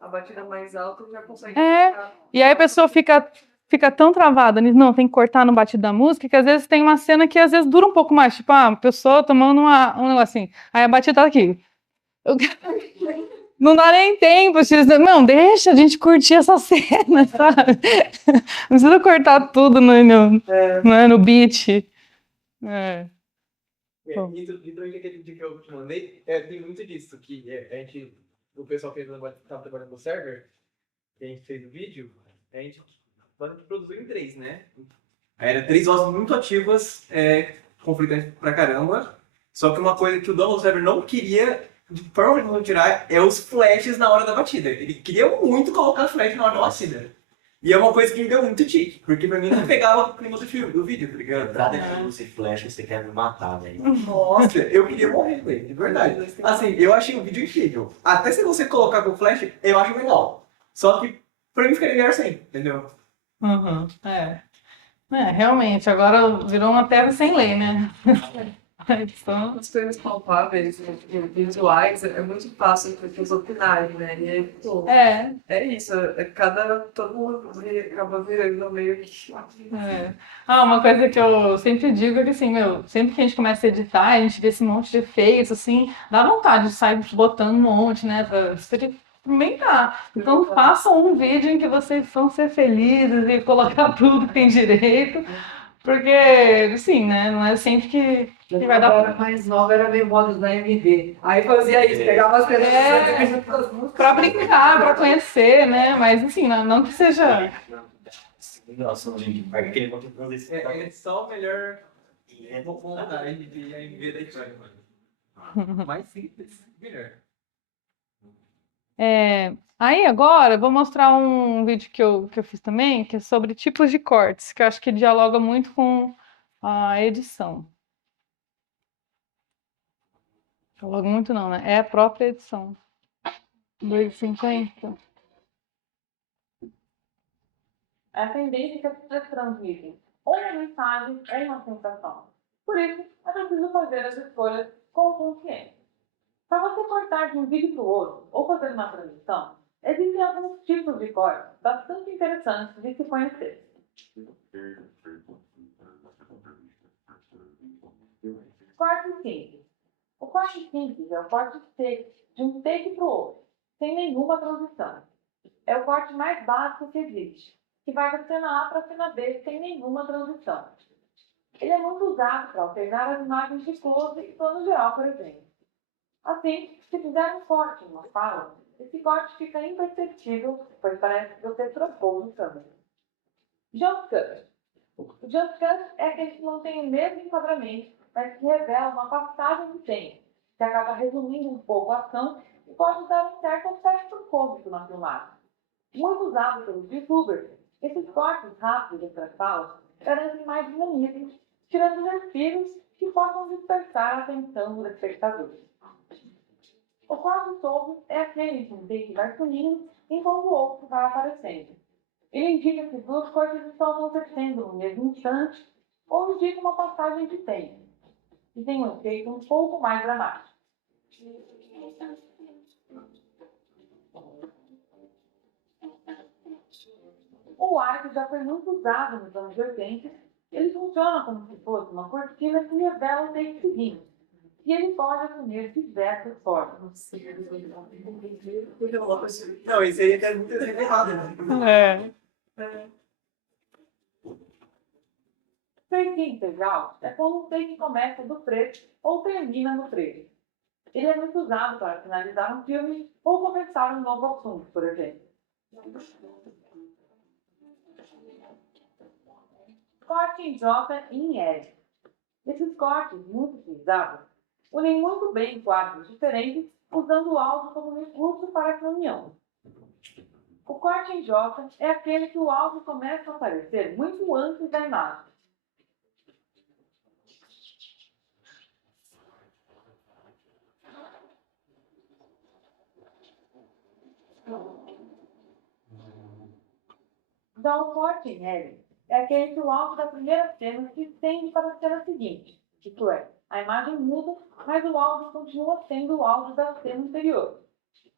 a batida mais alta, já consegue. E aí a pessoa fica tão travada nisso, não, tem que cortar no batido da música, que às vezes tem uma cena que às vezes dura um pouco mais, tipo, a pessoa tomando um negocinho, aí a batida tá aqui. Não dá nem tempo, não, deixa a gente curtir essa cena, sabe? Não precisa cortar tudo no beat. E também aquele vídeo que eu te mandei, tem muito disso, que o pessoal que estava trabalhando no server, que a gente fez o vídeo, a gente produziu em 3, né? Aí eram 3 vozes muito ativas, conflitantes pra caramba. Só que uma coisa que o dono do server não queria, de forma de tirar, é os flashes na hora da batida. Ele queria muito colocar flash na hora da batida. E é uma coisa que me deu muito tique, porque pra mim não pegava o clima do filme, do vídeo, tá ligado? Entrada de luz e flash, você quer me matar, velho. Nossa, eu queria morrer com ele, de verdade. Assim, eu achei o vídeo incrível. Até se você colocar com flash, eu acho legal. Só que pra mim ficaria melhor sem, entendeu? Uhum, realmente, agora virou uma terra sem lei, né? Então, As coisas palpáveis e visuais é muito fácil para as opinarem, né? E aí, pô, é isso. Todo mundo acaba virando meio que. Uma coisa que eu sempre digo é que assim, sempre que a gente começa a editar, a gente vê esse monte de efeitos, assim, dá vontade de sair botando um monte, né, pra experimentar. Então façam um vídeo em que vocês vão ser felizes e colocar tudo que tem direito, porque, assim, né, não é sempre que vai dar. Quando eu era mais nova, era ver modos da MV. Aí fazia isso, pegava as pedaços Pra brincar, pra conhecer, né, mas assim, não que seja... Nossa, gente, vai querer qualquer coisa desse. É só o melhor vontade de AMV da história, mano. Mais simples, melhor. Aí agora eu vou mostrar um vídeo que eu fiz também, que é sobre tipos de cortes, que eu acho que dialoga muito com a edição. Dialoga muito não, né? É a própria edição. 2,50. É a tendência que as pessoas transmitem ou uma mensagem ou uma sensação. Por isso, é preciso fazer as escolhas com consciência. Para você cortar de um vídeo para o outro ou fazer uma transmissão, existem alguns tipos de cortes bastante interessantes de se conhecer. Corte simples. O corte simples é o corte seco, de um take para o outro, sem nenhuma transição. É o corte mais básico que existe, que vai da cena A para a cena B sem nenhuma transição. Ele é muito usado para alternar as imagens de close e plano geral, por exemplo. Assim, se fizer um corte em uma fala, esse corte fica imperceptível, pois parece que você trocou no câmera. Jump cut. O jump cut é aquele que mantém o mesmo enquadramento, mas que revela uma passagem de tempo, que acaba resumindo um pouco a ação e pode dar um certo aspecto cômico na filmagem. Muito usado pelos youtubers, esses cortes rápidos entre as falas garantem mais dinamismo, tirando respiros que possam dispersar a atenção dos espectadores. O corte solto é aquele que um take vai sumindo enquanto o outro vai aparecendo. Ele indica que duas coisas estão acontecendo no mesmo instante ou indica uma passagem de tempo, que tem um efeito um pouco mais dramático. O arco já foi muito usado nos anos 80. Ele funciona como se fosse uma cortina que revela o take seguinte. E ele pode assumir diversas formas. Não, isso aí é muito exemplo errado, né? Take integral é quando o take começa do trecho ou termina no trecho. Ele é muito usado para finalizar um filme ou começar um novo assunto, por exemplo. Corte em J e em L. Esses cortes, muito utilizados, unem muito bem quadros diferentes, usando o áudio como recurso para essa união. O corte em J é aquele que o áudio começa a aparecer muito antes da imagem. Já o corte em L é aquele que o áudio da primeira cena se estende para a cena seguinte, isto é, a imagem muda, mas o áudio continua sendo o áudio da cena anterior.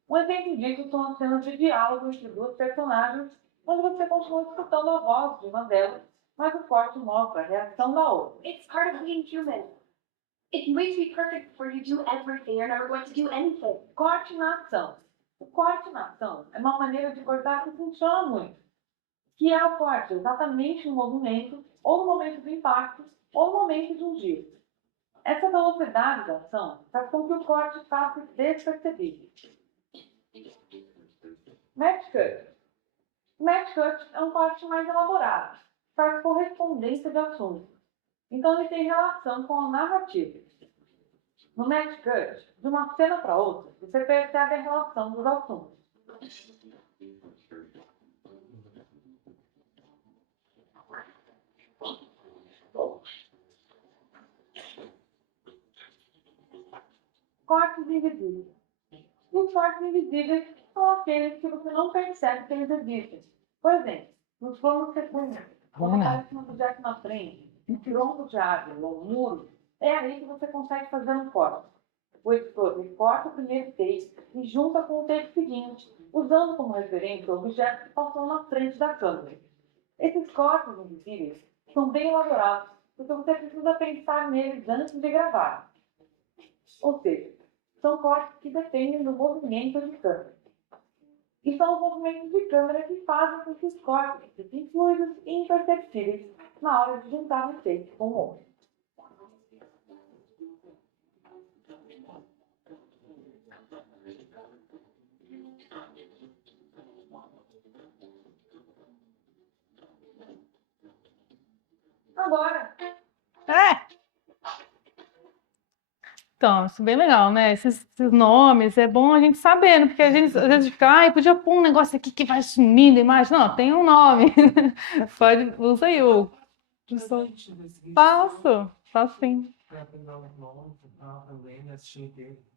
Um exemplo disso são as cenas de diálogo entre duas personagens, onde você continua escutando a voz de uma delas, mas o corte mostra a reação da outra. It's part of being human. It might be perfect for you to do everything. You're never going to do anything. Corte na ação. O corte na ação é uma maneira de cortar que funciona muito, que é o corte exatamente no movimento, ou no momento do impacto, ou no momento de um giro. Essa velocidade da ação faz com que o corte passe despercebido. Match cut. Match cut é um corte mais elaborado, faz correspondência de assuntos. Então ele tem relação com a narrativa. No match cut, de uma cena para outra, você percebe a relação dos assuntos. cortes invisíveis. Os cortes invisíveis são aqueles que você não percebe que eles existem. Por exemplo, nos planos secundários, quando aparece um objeto na frente, um tronco de árvore ou um muro, é aí que você consegue fazer um corte. O editor ele corta o primeiro take e junta com o take seguinte, usando como referência o objeto que passou na frente da câmera. Esses cortes invisíveis são bem elaborados, porque você precisa pensar neles antes de gravar. Ou seja, são cortes que dependem do movimento de câmera. E são os movimentos de câmera que fazem com que os cortes fiquem fluidos e imperceptíveis na hora de juntar o take com o outro. Agora, Então, isso é bem legal, né? Esses nomes, é bom a gente saber, né? Porque a gente às vezes fica, ai, podia pôr um negócio aqui que vai sumindo a imagem. Não, tem um nome. Pode, usa aí o. Faço sim.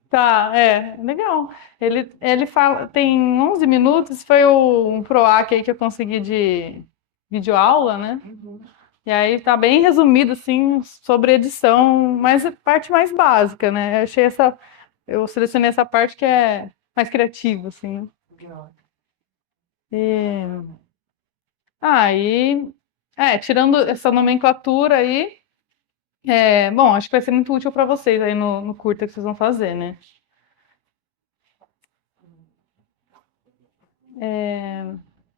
Tá, legal. Ele fala, tem 11 minutos, foi um PROAC aí que eu consegui de videoaula, né? E aí tá bem resumido, assim, sobre edição, mas a parte mais básica, né? Eu selecionei essa parte que é mais criativa, assim, né? Tirando essa nomenclatura aí, bom, acho que vai ser muito útil para vocês aí no curta que vocês vão fazer, né?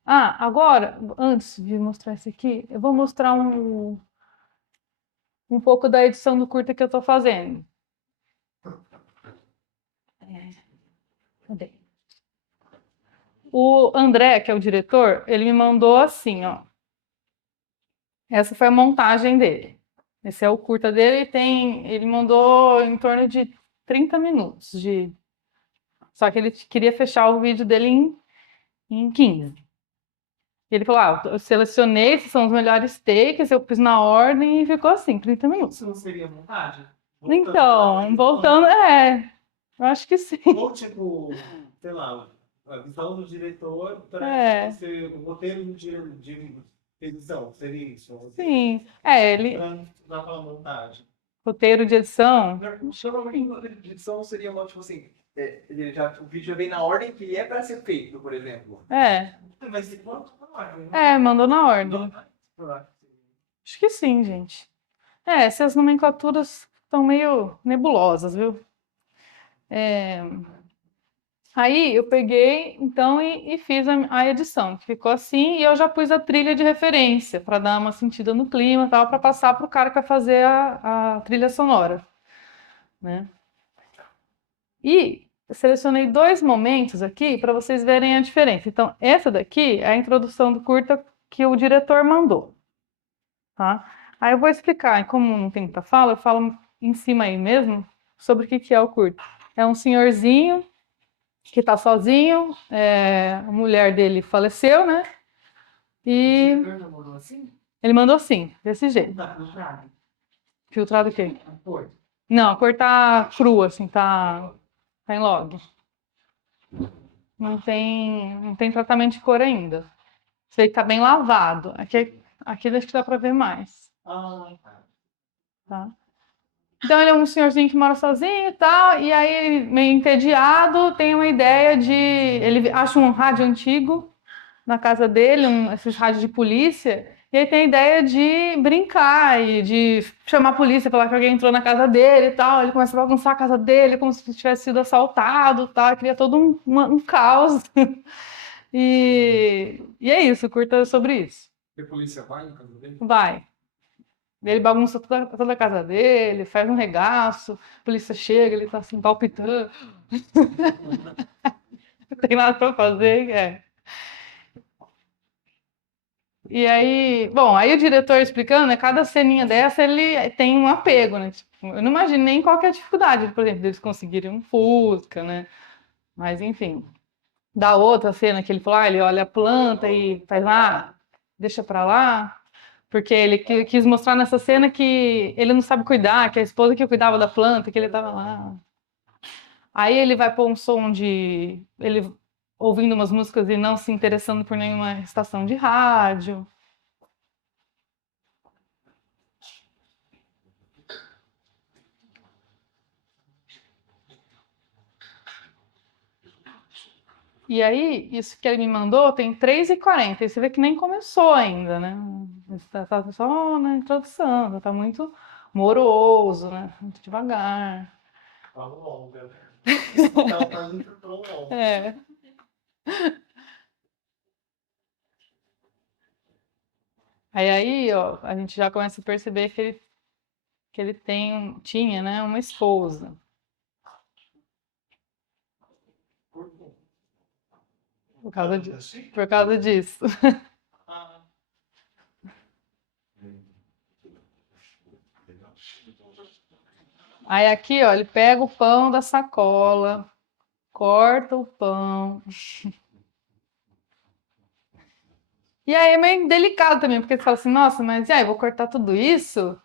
Agora, antes de mostrar esse aqui, eu vou mostrar um pouco da edição do curta que eu estou fazendo. Cadê? O André, que é o diretor, ele me mandou assim, ó. Essa foi a montagem dele. Esse é o curta dele e ele mandou em torno de 30 minutos. Só que ele queria fechar o vídeo dele em 15. Ele falou, eu selecionei, esses são os melhores takes, eu pus na ordem e ficou assim, 30 minutos. Isso não seria montagem? Voltando, eu acho que sim. Ou tipo, sei lá, a visão do diretor para o roteiro de edição, seria isso? Sim, ele... Para dar uma montagem. Roteiro de edição? Normalmente, o roteiro de edição seria uma, tipo assim, o vídeo já vem na ordem que é para ser feito, por exemplo. Mas se for, mandou na ordem. Acho que sim, gente. Essas nomenclaturas estão meio nebulosas, viu? Aí eu peguei, então, e fiz a edição, que ficou assim, e eu já pus a trilha de referência, para dar uma sentida no clima e tal, para passar para o cara que vai fazer a trilha sonora, né? E eu selecionei 2 momentos aqui para vocês verem a diferença. Então, essa daqui é a introdução do curta que o diretor mandou, tá? Aí eu vou explicar, e como não tem muita fala, eu falo em cima aí mesmo sobre o que é o curta. É um senhorzinho que tá sozinho, a mulher dele faleceu, né? E ele mandou assim, desse jeito. Filtrado o quê? Não, a cor tá crua, assim, tá em log. Não tem tratamento de cor ainda. Sei que tá bem lavado. Aqui acho que dá pra ver mais. Tá? Então ele é um senhorzinho que mora sozinho e tal, e aí meio entediado, tem uma ideia ele acha um rádio antigo na casa dele, esses rádios de polícia, e aí tem a ideia de brincar e de chamar a polícia, falar que alguém entrou na casa dele e tal, ele começa a bagunçar a casa dele como se tivesse sido assaltado e tal, cria todo um caos. E é isso, curta sobre isso. E a polícia vai na casa dele? Vai. Ele bagunça toda a casa dele, faz um regaço, a polícia chega, ele tá assim, palpitando. Não tem nada pra fazer, E aí, bom, aí o diretor explicando, né, cada ceninha dessa ele tem um apego, né? Tipo, eu não imagino nem qual que é a dificuldade, por exemplo, deles conseguirem um Fusca, né? Mas, enfim. Da outra cena que ele falou, ele olha a planta e faz deixa pra lá. Porque ele quis mostrar nessa cena que ele não sabe cuidar, que a esposa que cuidava da planta, que ele estava lá. Aí ele vai pôr um som de ele ouvindo umas músicas e não se interessando por nenhuma estação de rádio. E aí, isso que ele me mandou tem 3h40. E você vê que nem começou ainda, né? Tá só na introdução, tá muito moroso, né? Muito devagar. Tá longa, né? Então, tá muito tão longo. É. Aí, ó, a gente já começa a perceber que ele tinha, né, uma esposa. Por causa disso. Aí aqui, ó, ele pega o pão da sacola, corta o pão. E aí é meio delicado também, porque você fala assim, nossa, mas e aí, vou cortar tudo isso?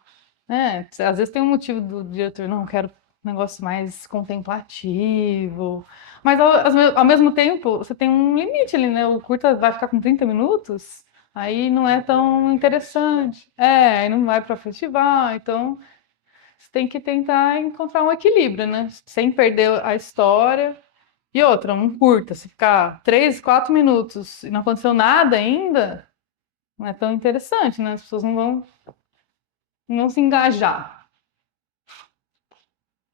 Né? Às vezes tem um motivo do diretor, não, quero um negócio mais contemplativo. Mas ao mesmo tempo, você tem um limite ali, né? O curta vai ficar com 30 minutos, aí não é tão interessante. Aí não vai para festival, então você tem que tentar encontrar um equilíbrio, né? Sem perder a história. E outra, um curta, se ficar 3, 4 minutos e não aconteceu nada ainda, não é tão interessante, né? As pessoas não vão se engajar.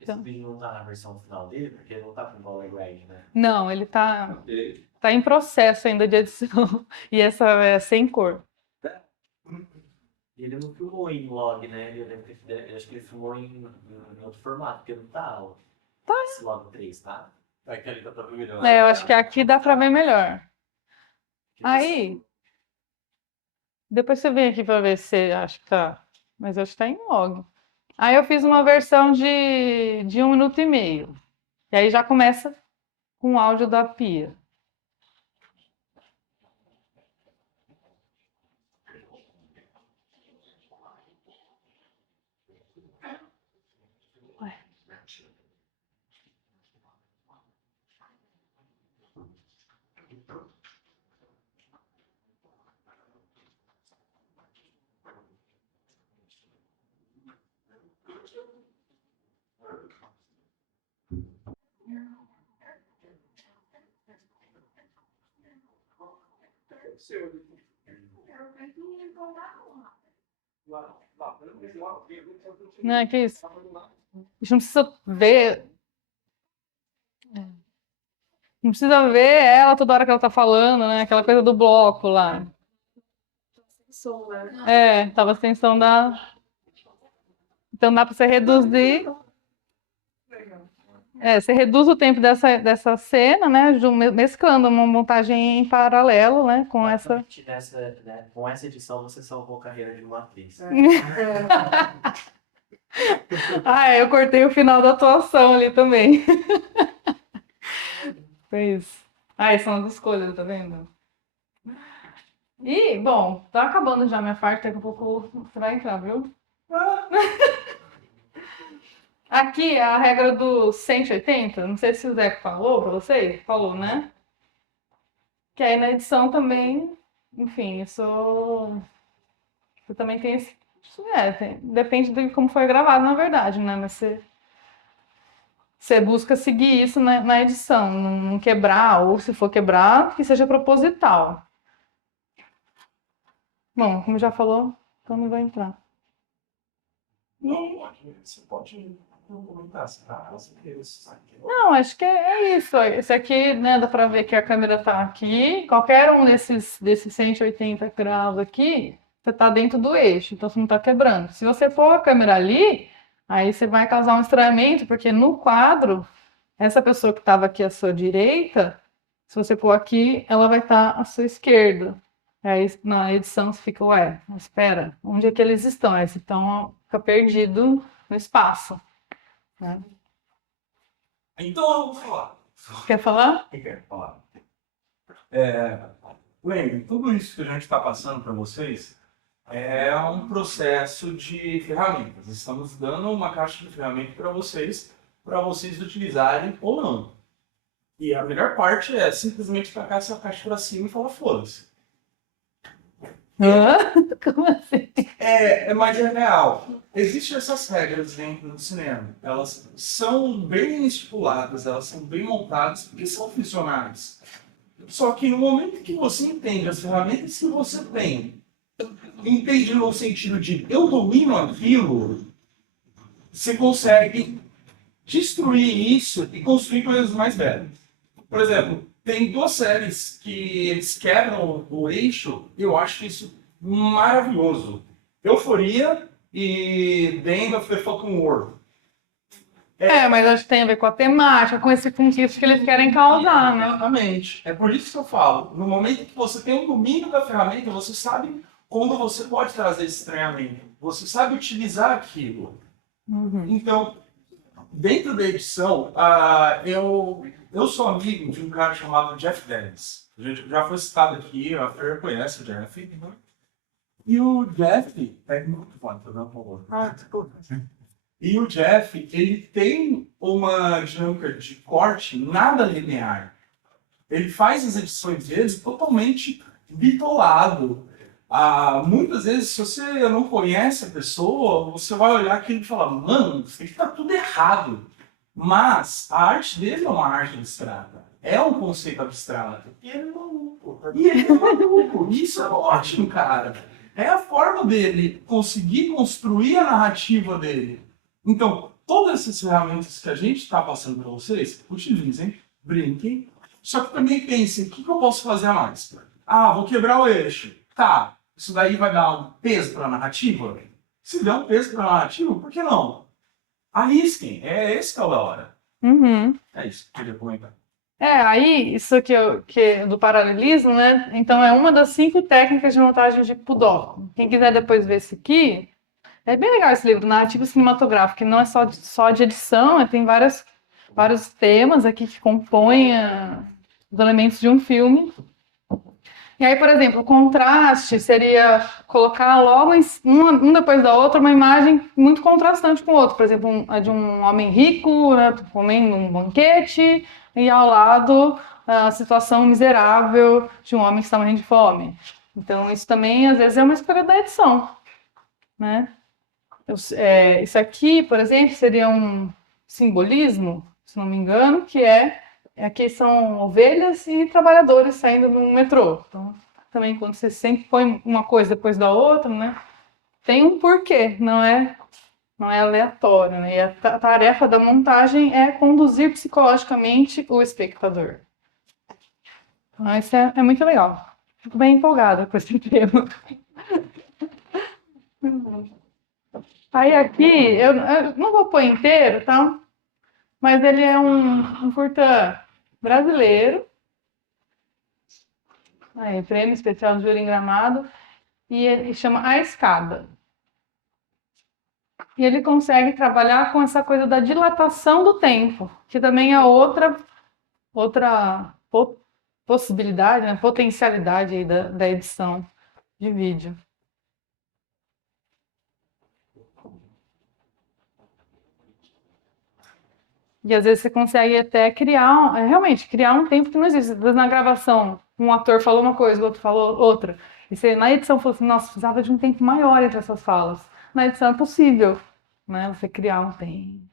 Esse vídeo não tá na versão final dele, porque ele não tá com bola grade, né? Não, ele tá em processo ainda de edição. E essa é sem cor. Ele não filmou em log, né? Eu acho que ele filmou em outro formato, porque não tá esse log 3, tá? Aquele que eu tô vendo. Eu acho que aqui dá pra ver melhor. Aí, depois você vem aqui pra ver se você acha que tá. Mas eu acho que tá em log. Aí eu fiz uma versão de 1 minuto e meio. E aí já começa com o áudio da pia. Não é que isso? A gente não precisa ver. Não precisa ver ela toda hora que ela tá falando, né? Aquela coisa do bloco lá. Som, né? Tava sem som da. Então dá pra você reduzir. Você reduz o tempo dessa cena, né? Mesclando uma montagem em paralelo, né? Com essa. Com essa edição você salvou a carreira de uma atriz. Eu cortei o final da atuação ali também. Foi isso. São as escolhas, tá vendo? E, bom, tá acabando já a minha parte, daqui a pouco você vai entrar, viu? Aqui é a regra do 180, não sei se o Zé falou pra vocês, falou, né? Que aí na edição também, enfim, isso também tem esse. Depende de como foi gravado, na verdade, né? Mas você busca seguir isso na edição, não quebrar, ou se for quebrar, que seja proposital. Bom, como já falou, então não vai entrar. Você pode comentar, Não, acho que é isso. Esse aqui, né, dá pra ver que a câmera tá aqui. Qualquer um desses 180 graus aqui, você tá dentro do eixo, então você não tá quebrando. Se você pôr a câmera ali, aí você vai causar um estranhamento, porque no quadro, essa pessoa que estava aqui à sua direita, se você pôr aqui, ela vai estar à sua esquerda. Aí na edição você fica, espera, onde é que eles estão? Aí você fica perdido no espaço. Né? Então eu vou falar. Quer falar? Eu quero falar. Lembrem, tudo isso que a gente está passando para vocês é um processo de ferramentas. Estamos dando uma caixa de ferramentas para vocês para vocês utilizarem ou não. E a melhor parte é simplesmente tacar essa caixa para cima e falar foda-se. Hã? Como assim? Mas é real. Existem essas regras dentro do cinema. Elas são bem estipuladas, elas são bem montadas, porque são funcionais. Só que no momento que você entende as ferramentas que você tem, entende no sentido de eu domino aquilo, você consegue destruir isso e construir coisas mais belas. Por exemplo, tem 2 séries que eles quebram o eixo, e eu acho isso maravilhoso. Euphoria e The End of the Fucking World. Mas acho que tem a ver com a temática, com esse conquista que eles querem causar, né? Exatamente. É por isso que eu falo. No momento que você tem um domínio da ferramenta, você sabe como você pode trazer esse estranhamento. Você sabe utilizar aquilo. Então, dentro da edição, eu sou amigo de um cara chamado Jeff Dennis. Já foi citado aqui, a Fer conhece o Jeff. E o Jeff... muito bom, tá dando favor. Desculpa. E o Jeff, ele tem uma dinâmica de corte nada linear. Ele faz as edições dele totalmente bitolado. Muitas vezes, se você não conhece a pessoa, você vai olhar aquilo e falar, mano, isso aqui tá tudo errado. Mas a arte dele é uma arte abstrata. É um conceito abstrato. E ele é maluco. Isso é ótimo, cara. É a forma dele conseguir construir a narrativa dele. Então, todas essas ferramentas que a gente está passando para vocês, utilizem, brinquem, só que também pensem, o que eu posso fazer a mais? Vou quebrar o eixo. Tá, isso daí vai dar um peso para a narrativa? Se der um peso para a narrativa, por que não? Arrisquem, esse que é o da hora. É isso que eu queria comentar. Aí, isso que do paralelismo, né? Então, é uma das 5 técnicas de montagem de Pudócimo. Quem quiser depois ver esse aqui, é bem legal esse livro, Narrativa Cinematográfica, que não é só de edição, tem vários temas aqui que compõem os elementos de um filme. E aí, por exemplo, o contraste seria colocar logo um depois da outra uma imagem muito contrastante com o outro. Por exemplo, a de um homem rico, né, comendo um banquete, e ao lado a situação miserável de um homem que está morrendo de fome. Então, isso também, às vezes, é uma escolha da edição, né? Isso aqui, por exemplo, seria um simbolismo, se não me engano, que aqui são ovelhas e trabalhadores saindo no metrô. Então, também quando você sempre põe uma coisa depois da outra, né, tem um porquê, não é aleatório, né? E a tarefa da montagem é conduzir psicologicamente o espectador. Então, isso é muito legal. Fico bem empolgada com esse tema. Aí aqui, eu não vou pôr inteiro, tá? Mas ele é um curta brasileiro. Prêmio Especial do Júri em Gramado. E ele chama A Escada. E ele consegue trabalhar com essa coisa da dilatação do tempo, que também é outra possibilidade, né? Potencialidade aí da edição de vídeo. E às vezes você consegue até realmente criar um tempo que não existe. Às vezes na gravação, um ator falou uma coisa, o outro falou outra. E você na edição falou assim, nossa, precisava de um tempo maior entre essas falas. Na edição é possível, né? Você criar um tempo.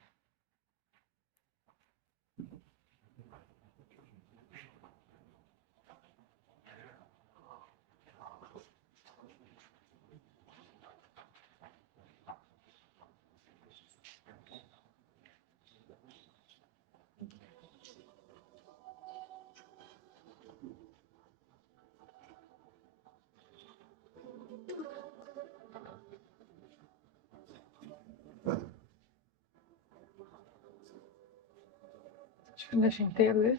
Acho que deixa inteiro esse.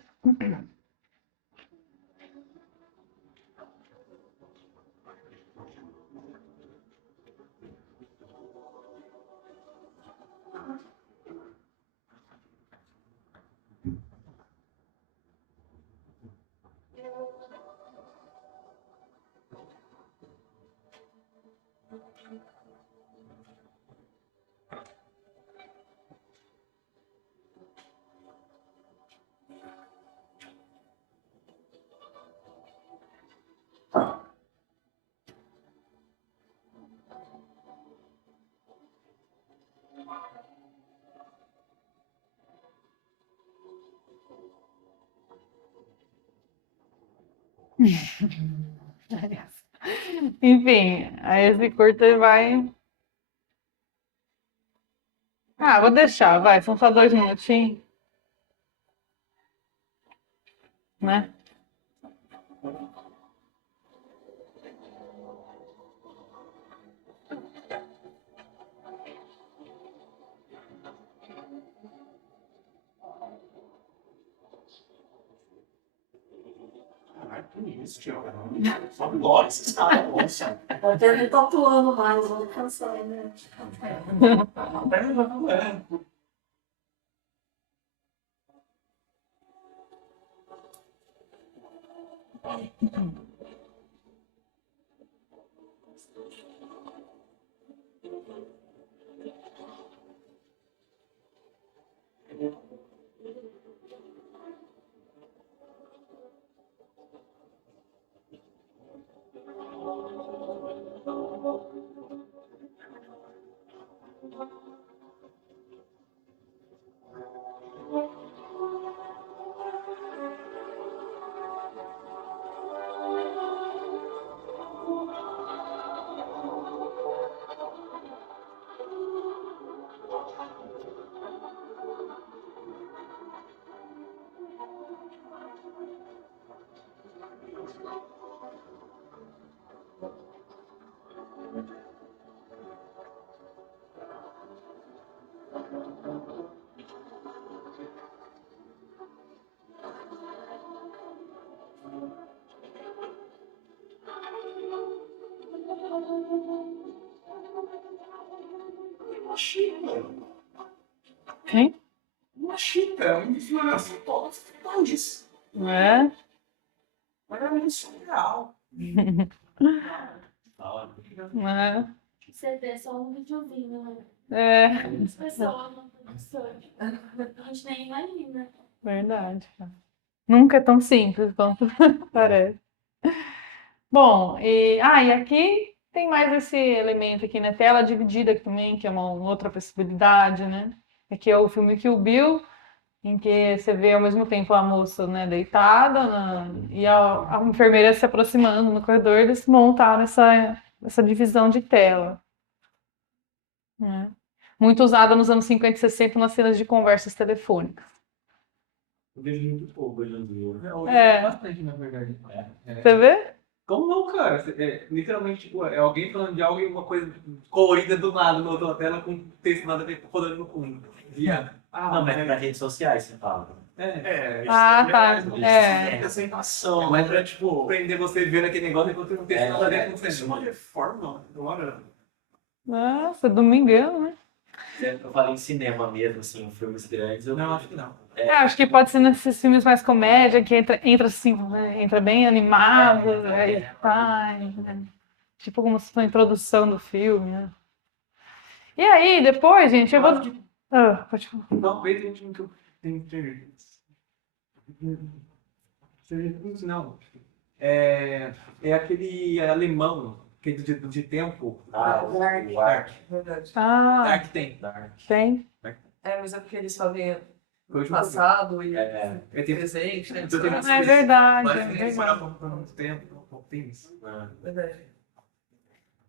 Enfim, aí esse curta ele vai. Ah, vou deixar, vai, são só 2 minutinhos, né? Só glória, esses caras, nossa. Até nem tá atuando mais, vou cansar, né? Hein? Uma chita, é uma influência toda isso. É? É surreal. É. Você vê só um videozinho, né? É, As pessoas na produção. A gente nem imagina. verdade. Nunca é tão simples quanto parece. Bom, e aqui tem mais esse elemento aqui na tela dividida também, que é uma outra possibilidade, né? Aqui é o filme Kill Bill, em que você vê ao mesmo tempo a moça, né, deitada e a enfermeira se aproximando no corredor, eles montaram essa divisão de tela, né? Muito usada nos anos 50 e 60 nas cenas de conversas telefônicas. Eu vejo muito pouco hoje em dia. Hoje É. bastante, na verdade. Você vê? Como não, cara? Literalmente, tipo, é alguém falando de algo e uma coisa colorida do nada na outra tela com texto nada a ver rodando no fundo. Viado. Não, mas para redes sociais você fala. Ah, tá. É representação, mas pra, tipo, prender você vendo aquele negócio enquanto não tem nada a ver com Isso é uma reforma, agora. Nossa, domingão, né? Eu falei em cinema mesmo, assim, filmes grandes. Eu Não, acho que não. Acho que pode ser nesses filmes mais comédia, que entra assim, né? Entra bem animado, aí tá, né? Tipo como se fosse uma introdução do filme, né? E aí, depois, gente, eu vou. Ah, pode falar. Talvez a gente não tenha. Não. É aquele alemão que é de tempo. O Ark. Verdade. Ah, Dark tem. tem. É, mas é porque eles fazem Hoje passado e É. presente, né? Eu tenho É verdade, Mas é ninguém verdade. parava por muito tempo, pouco tempo. Verdade.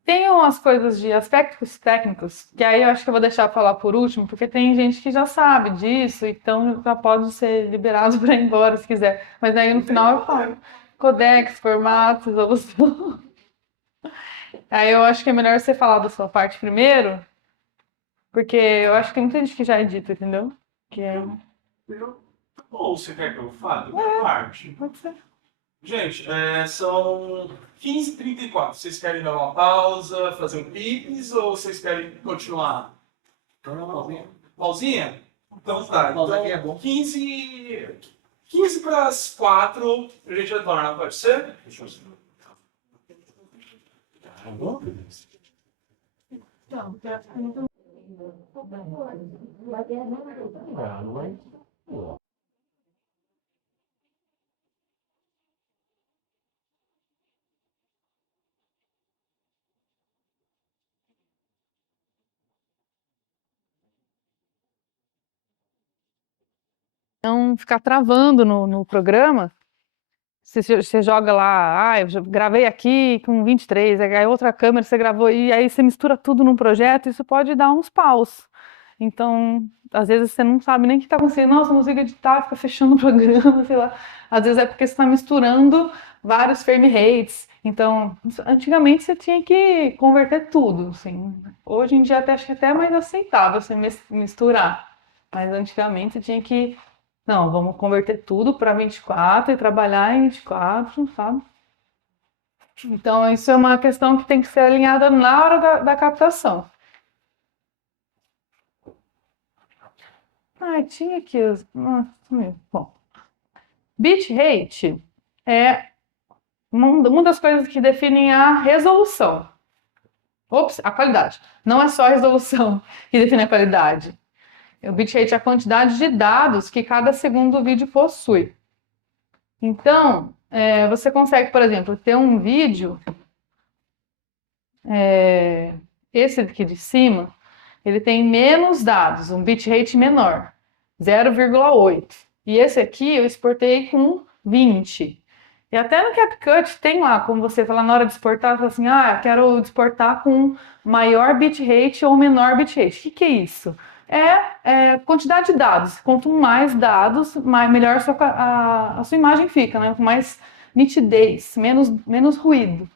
Tem umas coisas de aspectos técnicos, que aí eu acho que eu vou deixar falar por último, porque tem gente que já sabe disso, então já pode ser liberado para ir embora se quiser. Mas aí no final eu falo. Codecs, formatos, resolução. Aí eu acho que é melhor você falar da sua parte primeiro, porque eu acho que tem muita gente que já edita, entendeu? Que é... Ou você quer que eu fale? Minha parte. Pode ser. Gente, são 15h34. Vocês querem dar uma pausa, fazer um pipis ou vocês querem continuar? Pausinha? Então tá. Pausa aqui é Então, bom. 15 para as 4, a gente retorna, pode ser? Não ficar travando no programa, você joga lá, eu gravei aqui com 23, aí outra câmera você gravou, e aí você mistura tudo num projeto, isso pode dar uns paus. Então, às vezes você não sabe nem o que está acontecendo, nossa, não consigo editar, fica fechando o programa, sei lá. Às vezes é porque você está misturando vários frame rates. Então, antigamente você tinha que converter tudo, assim. Hoje em dia acho que até é mais aceitável você misturar. Mas antigamente você tinha que não, vamos converter tudo para 24 e trabalhar em 24, sabe? Então, isso é uma questão que tem que ser alinhada na hora da captação. Tinha aqui os... Bom, bitrate é uma das coisas que definem a resolução. Ops, a qualidade. Não é só a resolução que define a qualidade. O bitrate é a quantidade de dados que cada segundo do vídeo possui. Então, você consegue, por exemplo, ter um vídeo, esse aqui de cima, ele tem menos dados, um bitrate menor, 0,8. E esse aqui eu exportei com 20. E até no CapCut tem lá, como você fala na hora de exportar, fala assim, quero exportar com maior bitrate ou menor bitrate. O que é isso? É quantidade de dados. Quanto mais dados, melhor a sua imagem fica, né? Com mais nitidez, menos ruído.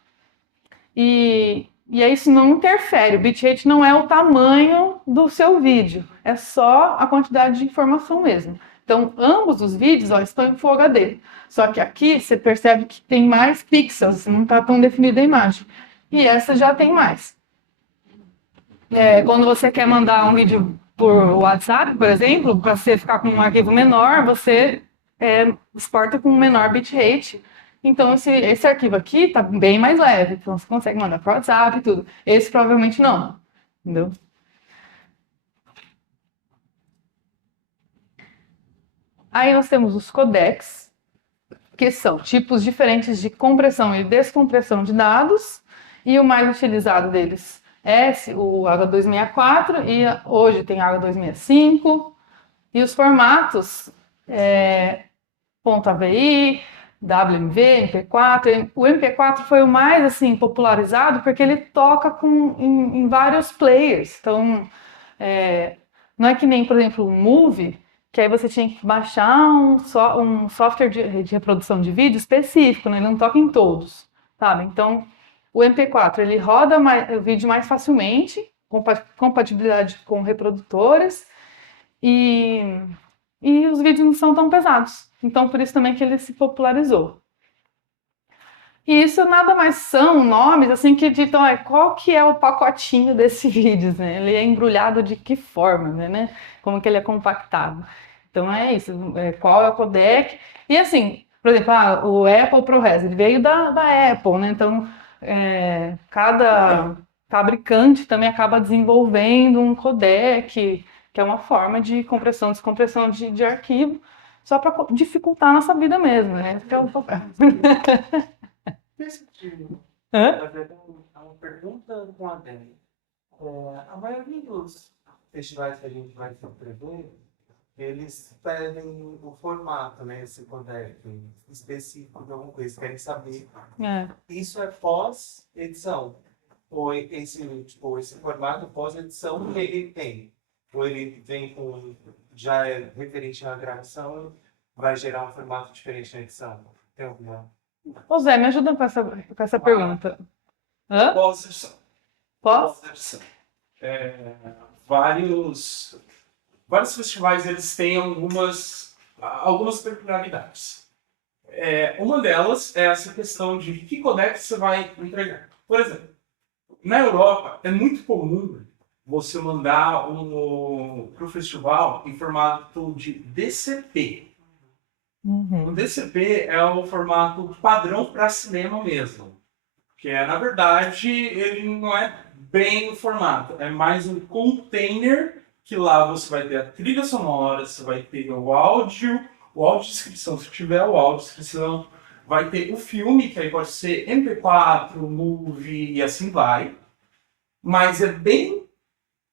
E aí isso não interfere. O bitrate não é o tamanho do seu vídeo, é só a quantidade de informação mesmo. Então, ambos os vídeos estão em Full HD. Só que aqui você percebe que tem mais pixels, não está tão definida a imagem. E essa já tem mais. Quando você quer mandar um vídeo por WhatsApp, por exemplo, para você ficar com um arquivo menor, você exporta com um menor bitrate. Então, esse arquivo aqui está bem mais leve. Então, você consegue mandar para o WhatsApp e tudo. Esse provavelmente não. Entendeu? Aí nós temos os codecs, que são tipos diferentes de compressão e descompressão de dados. E o mais utilizado deles é o H264 e hoje tem H265. E os formatos .avi, WMV, MP4. O MP4 foi o mais assim popularizado porque ele toca em vários players. Então, não é que nem, por exemplo, o Movie, que aí você tinha que baixar um software de reprodução de vídeo específico, né? Ele não toca em todos, sabe? Então, o MP4 ele roda o vídeo mais facilmente, compatibilidade com reprodutores, e os vídeos não são tão pesados. Então, por isso também que ele se popularizou. E isso nada mais são nomes assim que ditam qual que é o pacotinho desse vídeo, né? Ele é embrulhado de que forma, né? Como que ele é compactado. Então é isso, qual é o codec. E assim, por exemplo, o Apple ProRes, ele veio da Apple, né? Então cada fabricante também acaba desenvolvendo um codec, que é uma forma de compressão, descompressão de arquivo, só para dificultar a nossa vida mesmo, né? Que é uma pergunta com a Dani. A maioria dos festivais que a gente vai se inscrever, eles pedem o formato, né? Esse codec específico de alguma coisa, querem saber. Isso é pós-edição? Ou esse formato pós-edição ele tem? Ou ele vem com, já é referente à gravação, vai gerar um formato diferente na edição? Tem alguma? Ô Zé, me ajuda com essa pergunta. Pós-edição. Pós? Vários festivais eles têm algumas peculiaridades. Uma delas é essa questão de que codec você vai entregar. Por exemplo, na Europa é muito comum você mandar para o festival em formato de DCP. O DCP é o formato padrão para cinema mesmo. Que na verdade, ele não é bem o formato. É mais um container que lá você vai ter a trilha sonora, você vai ter o áudio descrição, se tiver o áudio descrição, vai ter o filme, que aí pode ser MP4, Movie e assim vai. Mas é bem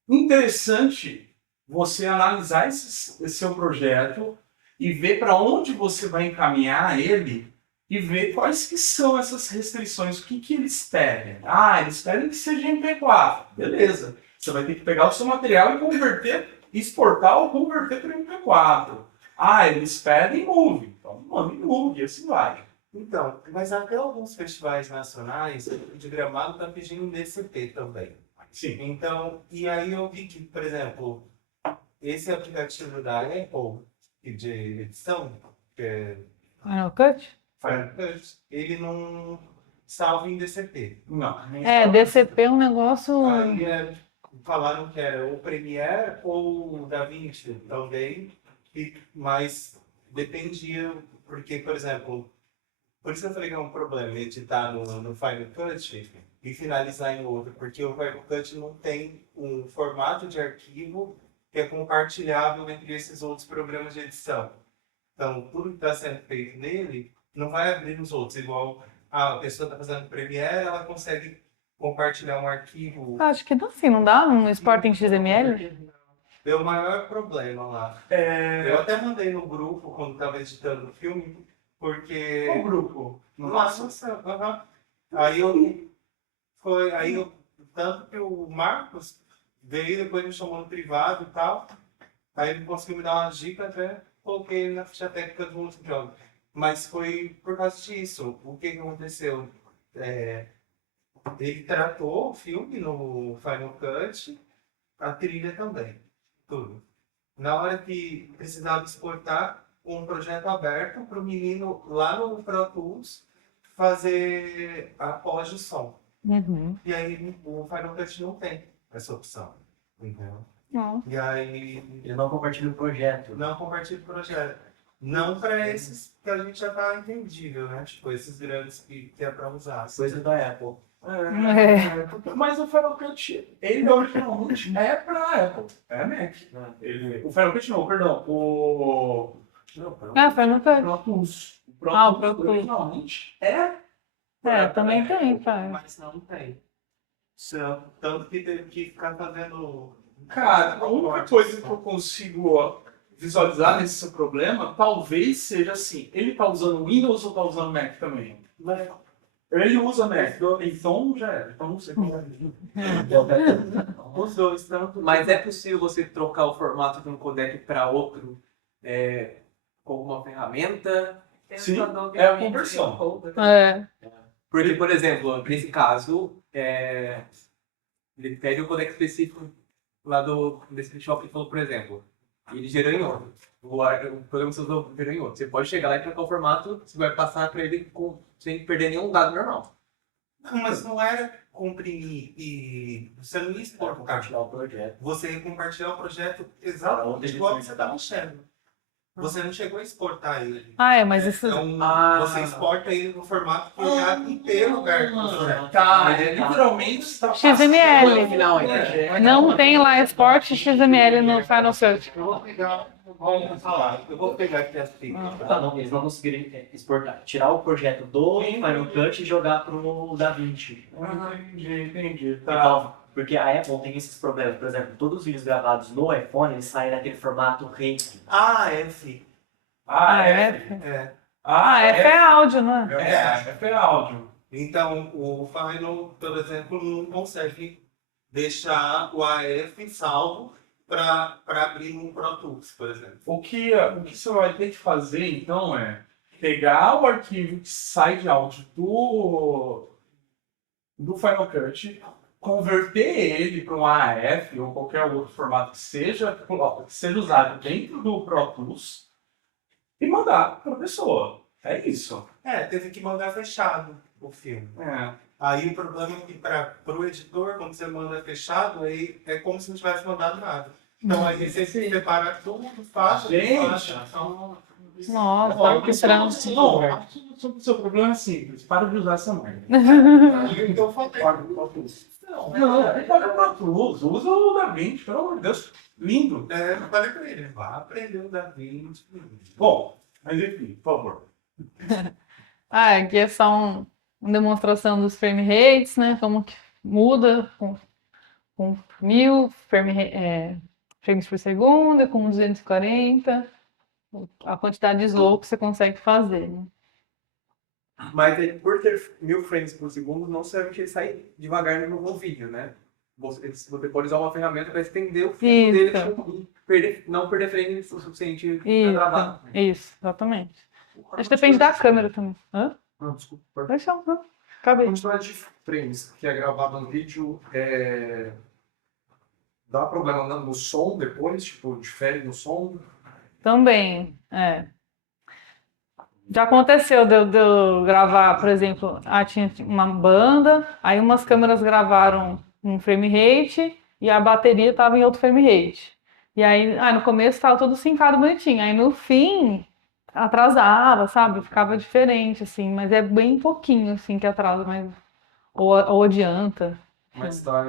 interessante você analisar esse seu projeto e ver para onde você vai encaminhar ele e ver quais que são essas restrições, o que que eles pedem. Ah, eles pedem que seja MP4. Beleza. Você vai ter que pegar o seu material e converter, exportar ou converter para MP4. Ah, eles pedem Move. Então, manda em Move, e assim vai. Então, mas até alguns festivais nacionais, o de Gramado está pedindo DCP também. Sim. Então, e aí eu vi que, por exemplo, esse aplicativo da Apple, de edição, que é Final Cut? Final Cut, ele não salva em DCP. Não. DCP é um negócio. Aí falaram que era o Premiere ou o DaVinci também, mas dependia, porque, por exemplo, por isso eu falei que é um problema editar no Final Cut e finalizar em outro, porque o Final Cut não tem um formato de arquivo que é compartilhável entre esses outros programas de edição. Então, tudo que está sendo feito nele não vai abrir nos outros, igual a pessoa está fazendo Premiere, ela consegue compartilhar um arquivo. Acho que dá sim, não dá? No Sporting XML? Deu o maior problema lá. Eu até mandei no grupo quando estava editando o filme, porque. Qual grupo? Nossa, aham. Aí eu. Tanto que o Marcos veio, depois me chamou no privado e tal. Aí ele conseguiu me dar uma dica, até coloquei ele na ficha técnica do outro jogo. Mas foi por causa disso. O que aconteceu? Ele tratou o filme no Final Cut, a trilha também, tudo. Na hora que precisava exportar um projeto aberto para o menino lá no Pro Tools fazer a pós de som. Uhum. E aí o Final Cut não tem essa opção, entendeu? Não. E aí Ele não compartilha o projeto. não compartilha o projeto. Não para esses que a gente já tá entendível, né? Tipo, esses grandes que é para usar. Coisa da Apple. Mas o Final Cut, ele originalmente é pra Apple, é Mac. O Final Cut não, perdão, o Final Cut. Pro Tools. O Pro Ah, o Tools Pro Tools. originalmente é Também tem, pai. Mas não tem. Tanto que teve que ficar fazendo. Cara, a única coisa que eu consigo visualizar nesse seu problema, talvez seja assim, ele tá usando Windows ou tá usando Mac também? Ele usa Mac, então já era, então não sei como é. Os dois, tanto. Mas é possível você trocar o formato de um codec para outro com alguma ferramenta? Sim, é a conversão. Porque, por exemplo, nesse caso, ele pede o codec específico lá desse festival que falou, por exemplo, e ele gerou em outro. O programa que você usou gerou em outro. Você pode chegar lá e trocar o formato, você vai passar para ele sem perder nenhum dado normal. Não, mas não era comprimir e você não ia exportar. Compartilhar o projeto. Você ia compartilhar o projeto exatamente igual que você está mexendo. Você não chegou a exportar ele. Mas isso. Então, você exporta ele no formato que é inteiro lugar do projeto. Tá, literalmente está XML. Final, Não tem lá export XML no Final Cut. Vamos falar. Eu vou pegar aqui as fitas. Não, eles não conseguiram exportar, tirar o projeto do Final Cut e jogar pro DaVinci. Entendi. Então, porque a Apple tem esses problemas. Por exemplo, todos os vídeos gravados no iPhone, eles saem naquele formato RAW. F. F é áudio, não é? F é áudio. Então, o Final, por exemplo, não consegue deixar o AF salvo para abrir um Pro Tools, por exemplo. O que você vai ter que fazer, então, é pegar o arquivo que sai de áudio do Final Cut, converter ele para um AF ou qualquer outro formato que seja usado dentro do Pro Tools e mandar para a pessoa. É isso. Teve que mandar fechado o filme. Aí o problema é que para o editor, quando você manda fechado, aí é como se não tivesse mandado nada. Então aí você se separa tudo, faixa. Nossa, que trânsito. O seu problema é simples. Para de usar essa merda. Então eu falei. Não, ele paga Pro Tools. Usa o DaVinci, pelo amor de Deus. Lindo. Eu falei pra ele, vá aprender o DaVinci. Bom, mas enfim, por favor. Aqui é só uma demonstração dos frame rates, né? Como que muda com 1000 frames por segundo, com 240, a quantidade de slope que você consegue fazer, né? Mas por ter 1000 frames por segundo, não serve que ele sai devagar no vídeo, né? Você pode usar uma ferramenta para estender o filme dele e não perder frame o suficiente para gravar. Isso, exatamente. Acho que depende da câmera também. Hã? Não, desculpa. Deixa eu. Acabei. A quantidade de frames que é gravado no vídeo dá problema no som depois? Tipo, difere no som? Também, Já aconteceu de eu gravar, por exemplo, tinha uma banda, aí umas câmeras gravaram um frame rate e a bateria estava em outro frame rate. E aí, no começo estava tudo sincado bonitinho, aí no fim atrasava, sabe? Ficava diferente, assim, mas é bem pouquinho, assim, que atrasa, mas ou adianta. Mas dá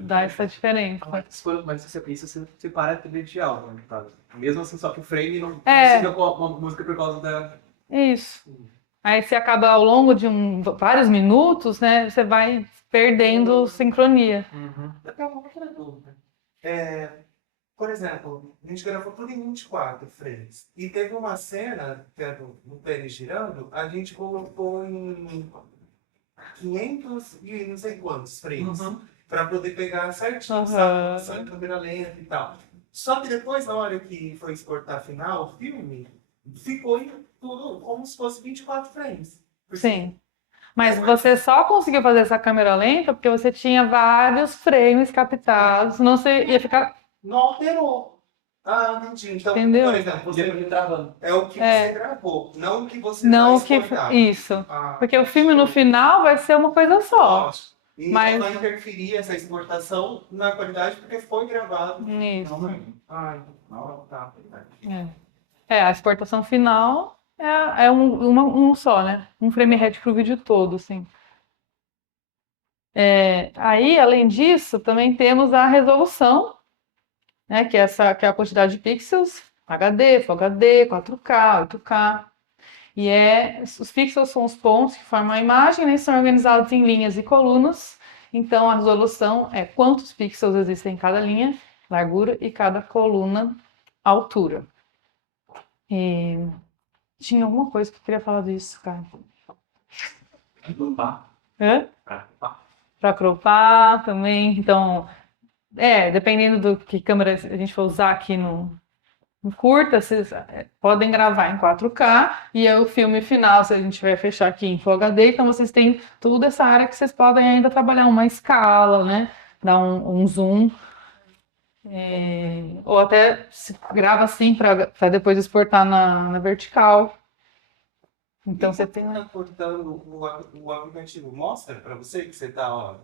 Dá essa diferença. Mas isso você separa a trilha de aula, né? Tá? Mesmo assim, só que o frame não fica com a música por causa da... Isso. Aí você acaba ao longo de vários minutos, né? Você vai perdendo sincronia. Eu tenho uma outra dúvida. Por exemplo, a gente gravou tudo em 24 frames. E teve uma cena, que é do pênis girando, a gente colocou em 500 e não sei quantos frames. Para poder pegar certinho, sabe? Só em câmera lenta e tal. Só que depois, na hora que foi exportar final, o filme, ficou em tudo como se fosse 24 frames. Sim. Mas você só conseguiu fazer essa câmera lenta porque você tinha vários frames captados, senão você ia ficar... Não alterou. Entendi. Então, Entendeu? por exemplo, você é o que você gravou, não o que você Não vai que exportar. Isso. Porque o filme no final vai ser uma coisa só. E Mas... não vai interferir essa exportação na qualidade porque foi gravado. Isso. Tá. A exportação final é um só, né? Um frame rate pro vídeo todo, assim. Aí, além disso, também temos a resolução, né? Que é a quantidade de pixels, HD, Full HD, 4K, 8K. E os pixels são os pontos que formam a imagem, né? São organizados em linhas e colunas. Então, a resolução é quantos pixels existem em cada linha, largura, e cada coluna, altura. E tinha alguma coisa que eu queria falar disso, cara. Para cropar também. Então, dependendo do que câmera a gente for usar aqui no curta, vocês podem gravar em 4K e o filme final, se a gente vai fechar aqui em Full HD, então vocês têm toda essa área que vocês podem ainda trabalhar uma escala, né? Dar um zoom. Ou até se grava assim para depois exportar na vertical. Então você tem... Cortando o aplicativo mostra para você que você tá,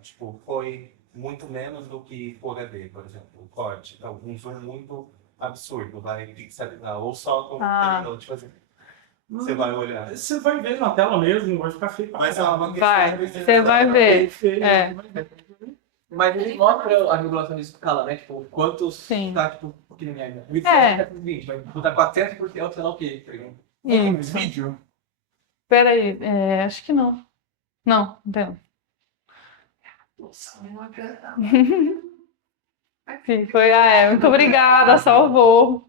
foi muito menos do que Full HD, por exemplo, o corte. Então, um zoom muito absurdo, vai pixelizar, ou só como terminou de fazer. Você vai olhar. Você vai ver na tela mesmo, vai ficar feio. Mas é uma questão você vai ver. Mas ele mostra a regulação de escala, né? Tipo, quantos tá, pequenininho. 20, vai botar 400%, sei lá o quê. Vídeo? Peraí, acho que não. Não tem. Sim, foi, muito obrigada, salvou.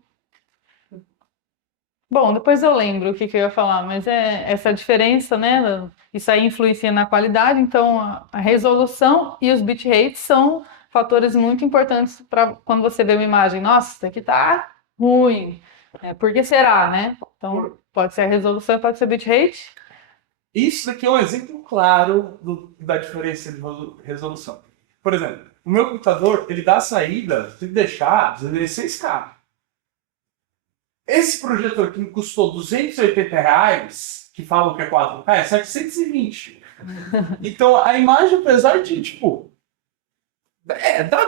Bom, depois eu lembro o que eu ia falar, mas essa diferença, né? Isso aí influencia na qualidade, então a resolução e os bitrates são fatores muito importantes para quando você vê uma imagem. Nossa, isso aqui tá ruim. Por que será, né? Então, pode ser a resolução, pode ser o bitrate. Isso daqui é um exemplo claro da diferença de resolução. Por exemplo, o meu computador, ele dá a saída, se deixar, 16K. Esse projetor que me custou R$280, que falam que é 4K, é 720. Então, a imagem, apesar de,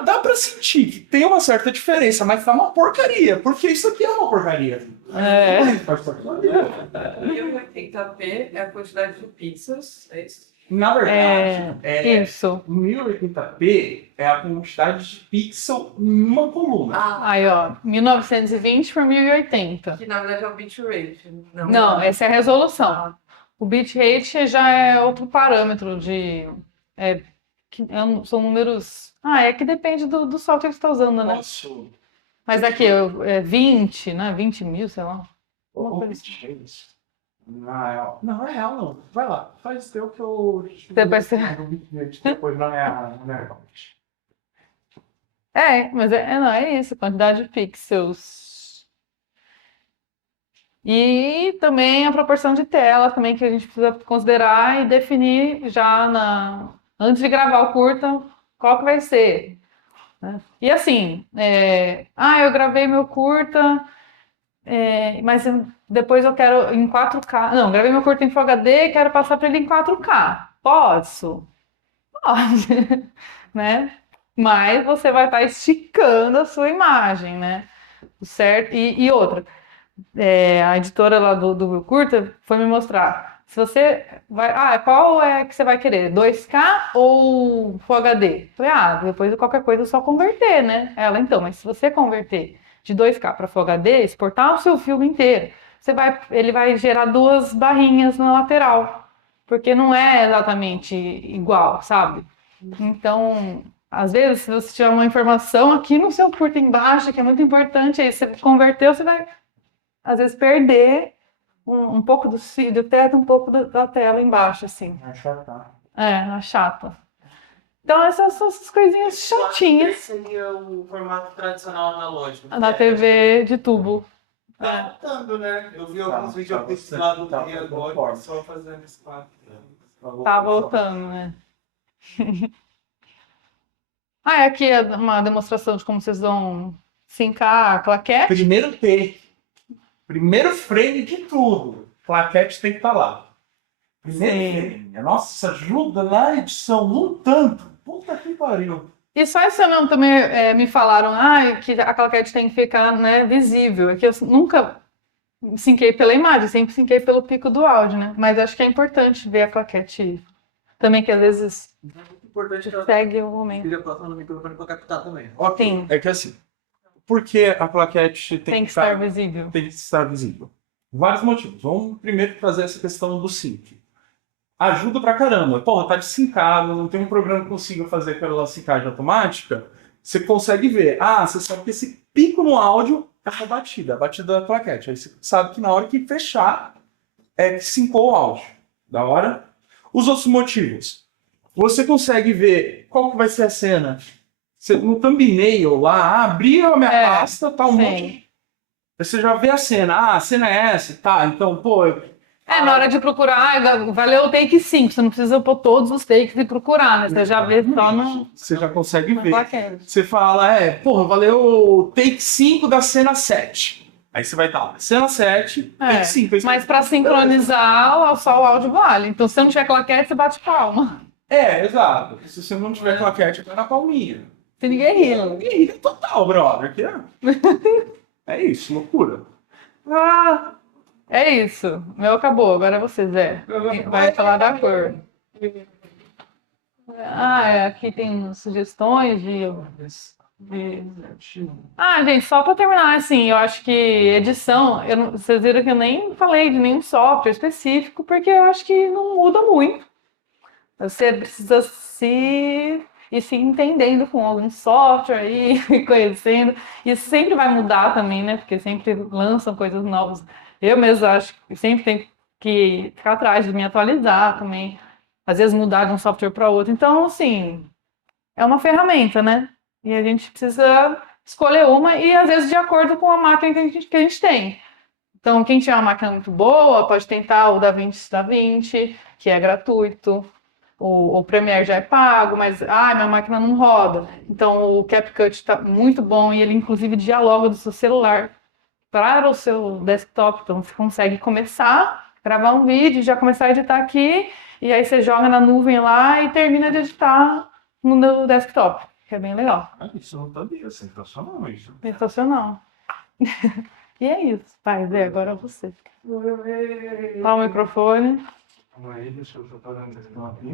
dá pra sentir que tem uma certa diferença, mas tá uma porcaria, porque isso aqui é uma porcaria. 1080p é a quantidade de pixels, é isso? Na verdade, isso. 1080p é a quantidade de pixel em uma coluna. Aí, ó, 1920 por 1080. Que na verdade é o bitrate. Não, essa é a resolução. O bitrate já é outro parâmetro são números... é que depende do software que você está usando, né? Mas aqui, 20, né? 20 mil, sei lá. Não é real, não. Vai lá, faz teu que eu. Depois você- Depois não é real. Mas não, é isso, quantidade de pixels. E também a proporção de tela também que a gente precisa considerar e definir já antes de gravar o curta, qual que vai ser, né? E assim, eu gravei meu curta, mas depois eu quero em 4K. Não, gravei meu curta em Full HD e quero passar para ele em 4K. Posso? Pode, né? Mas você vai estar esticando a sua imagem, né? Certo? E outra, a editora lá do curta foi me mostrar. Se você vai. Qual é que você vai querer? 2K ou Full HD? Falei, depois qualquer coisa é só converter, né? Ela, então, mas se você converter de 2K para Full HD, exportar o seu filme inteiro, ele vai gerar 2 barrinhas na lateral. Porque não é exatamente igual, sabe? Então, às vezes, se você tiver uma informação aqui no seu curta embaixo, que é muito importante, aí você converteu, você vai, às vezes, perder um pouco do teto, um pouco da tela embaixo, assim. É chata. Então, essas são essas coisinhas chatinhas Seria o formato tradicional analógico. na TV de tubo. Tá voltando, né? Eu vi alguns vídeos lá do dia agora, só fazendo esse quadro. Tá voltando, né? Aqui é uma demonstração de como vocês vão sincar a claquete. Primeiro take. Primeiro frame de tudo. Claquete tem que estar lá. Primeiro frame. Nossa, isso ajuda na edição um tanto. Puta que pariu. E só esse ano também me falaram que a claquete tem que ficar, né, visível. É que eu nunca sinquei pela imagem, sempre sinquei pelo pico do áudio, né? Mas acho que é importante ver a claquete também, que às vezes Importante que ela segue o momento. esteja próxima no microfone para captar também. Ok. Sim. É que assim, por que a claquete Tem que estar visível. tem que estar visível? Vários motivos. Vamos primeiro trazer essa questão do sync. Ajuda pra caramba. Porra, tá desincado, não tem um programa que consiga fazer aquela sincagem automática. Você consegue ver. Você sabe que esse pico no áudio é a batida da claquete. Aí você sabe que na hora que fechar, que sincou o áudio. Da hora? Os outros motivos. Você consegue ver qual que vai ser a cena. Você, no thumbnail lá, abriu a minha pasta, tá um monte. Você já vê a cena. A cena é essa, tá? Então, na hora de procurar, valeu o take 5. Você não precisa pôr todos os takes e procurar, né? Você já vê só no. Você já consegue ver. Claquete. Você fala, valeu o take 5 da cena 7. Aí você vai estar lá, cena 7, take 5. Mas pra sincronizar, só o áudio vale. Então, se você não tiver claquete, você bate palma. Exato. Se você não tiver claquete, vai na palminha. Tem ninguém rindo. Guerrilha total, brother. Aqui é isso, loucura. É isso. O meu acabou. Agora é você, Zé. Vai falar da cor. Aqui tem sugestões gente, só para terminar, assim, eu acho que edição, vocês viram que eu nem falei de nenhum software específico, porque eu acho que não muda muito. Você precisa ir se entendendo com algum software e conhecendo. Isso sempre vai mudar também, né? Porque sempre lançam coisas novas. Eu mesmo acho que sempre tenho que ficar atrás de me atualizar também. Às vezes mudar de um software para outro. Então, assim, é uma ferramenta, né? E a gente precisa escolher uma e, às vezes, de acordo com a máquina que a gente tem. Então, quem tiver uma máquina muito boa, pode tentar o DaVinci, que é gratuito. O Premiere já é pago, mas minha máquina não roda. Então, o CapCut está muito bom e ele, inclusive, dialoga do seu celular para o seu desktop. Então, você consegue começar, gravar um vídeo, já começar a editar aqui, e aí você joga na nuvem lá e termina de editar no desktop. Que é bem legal. Isso não tá bem, sensacional isso. Sensacional. E é isso. Vai, Zé, agora é você. Olha o microfone. Calma aí, deixa eu só fazer uma questão aqui.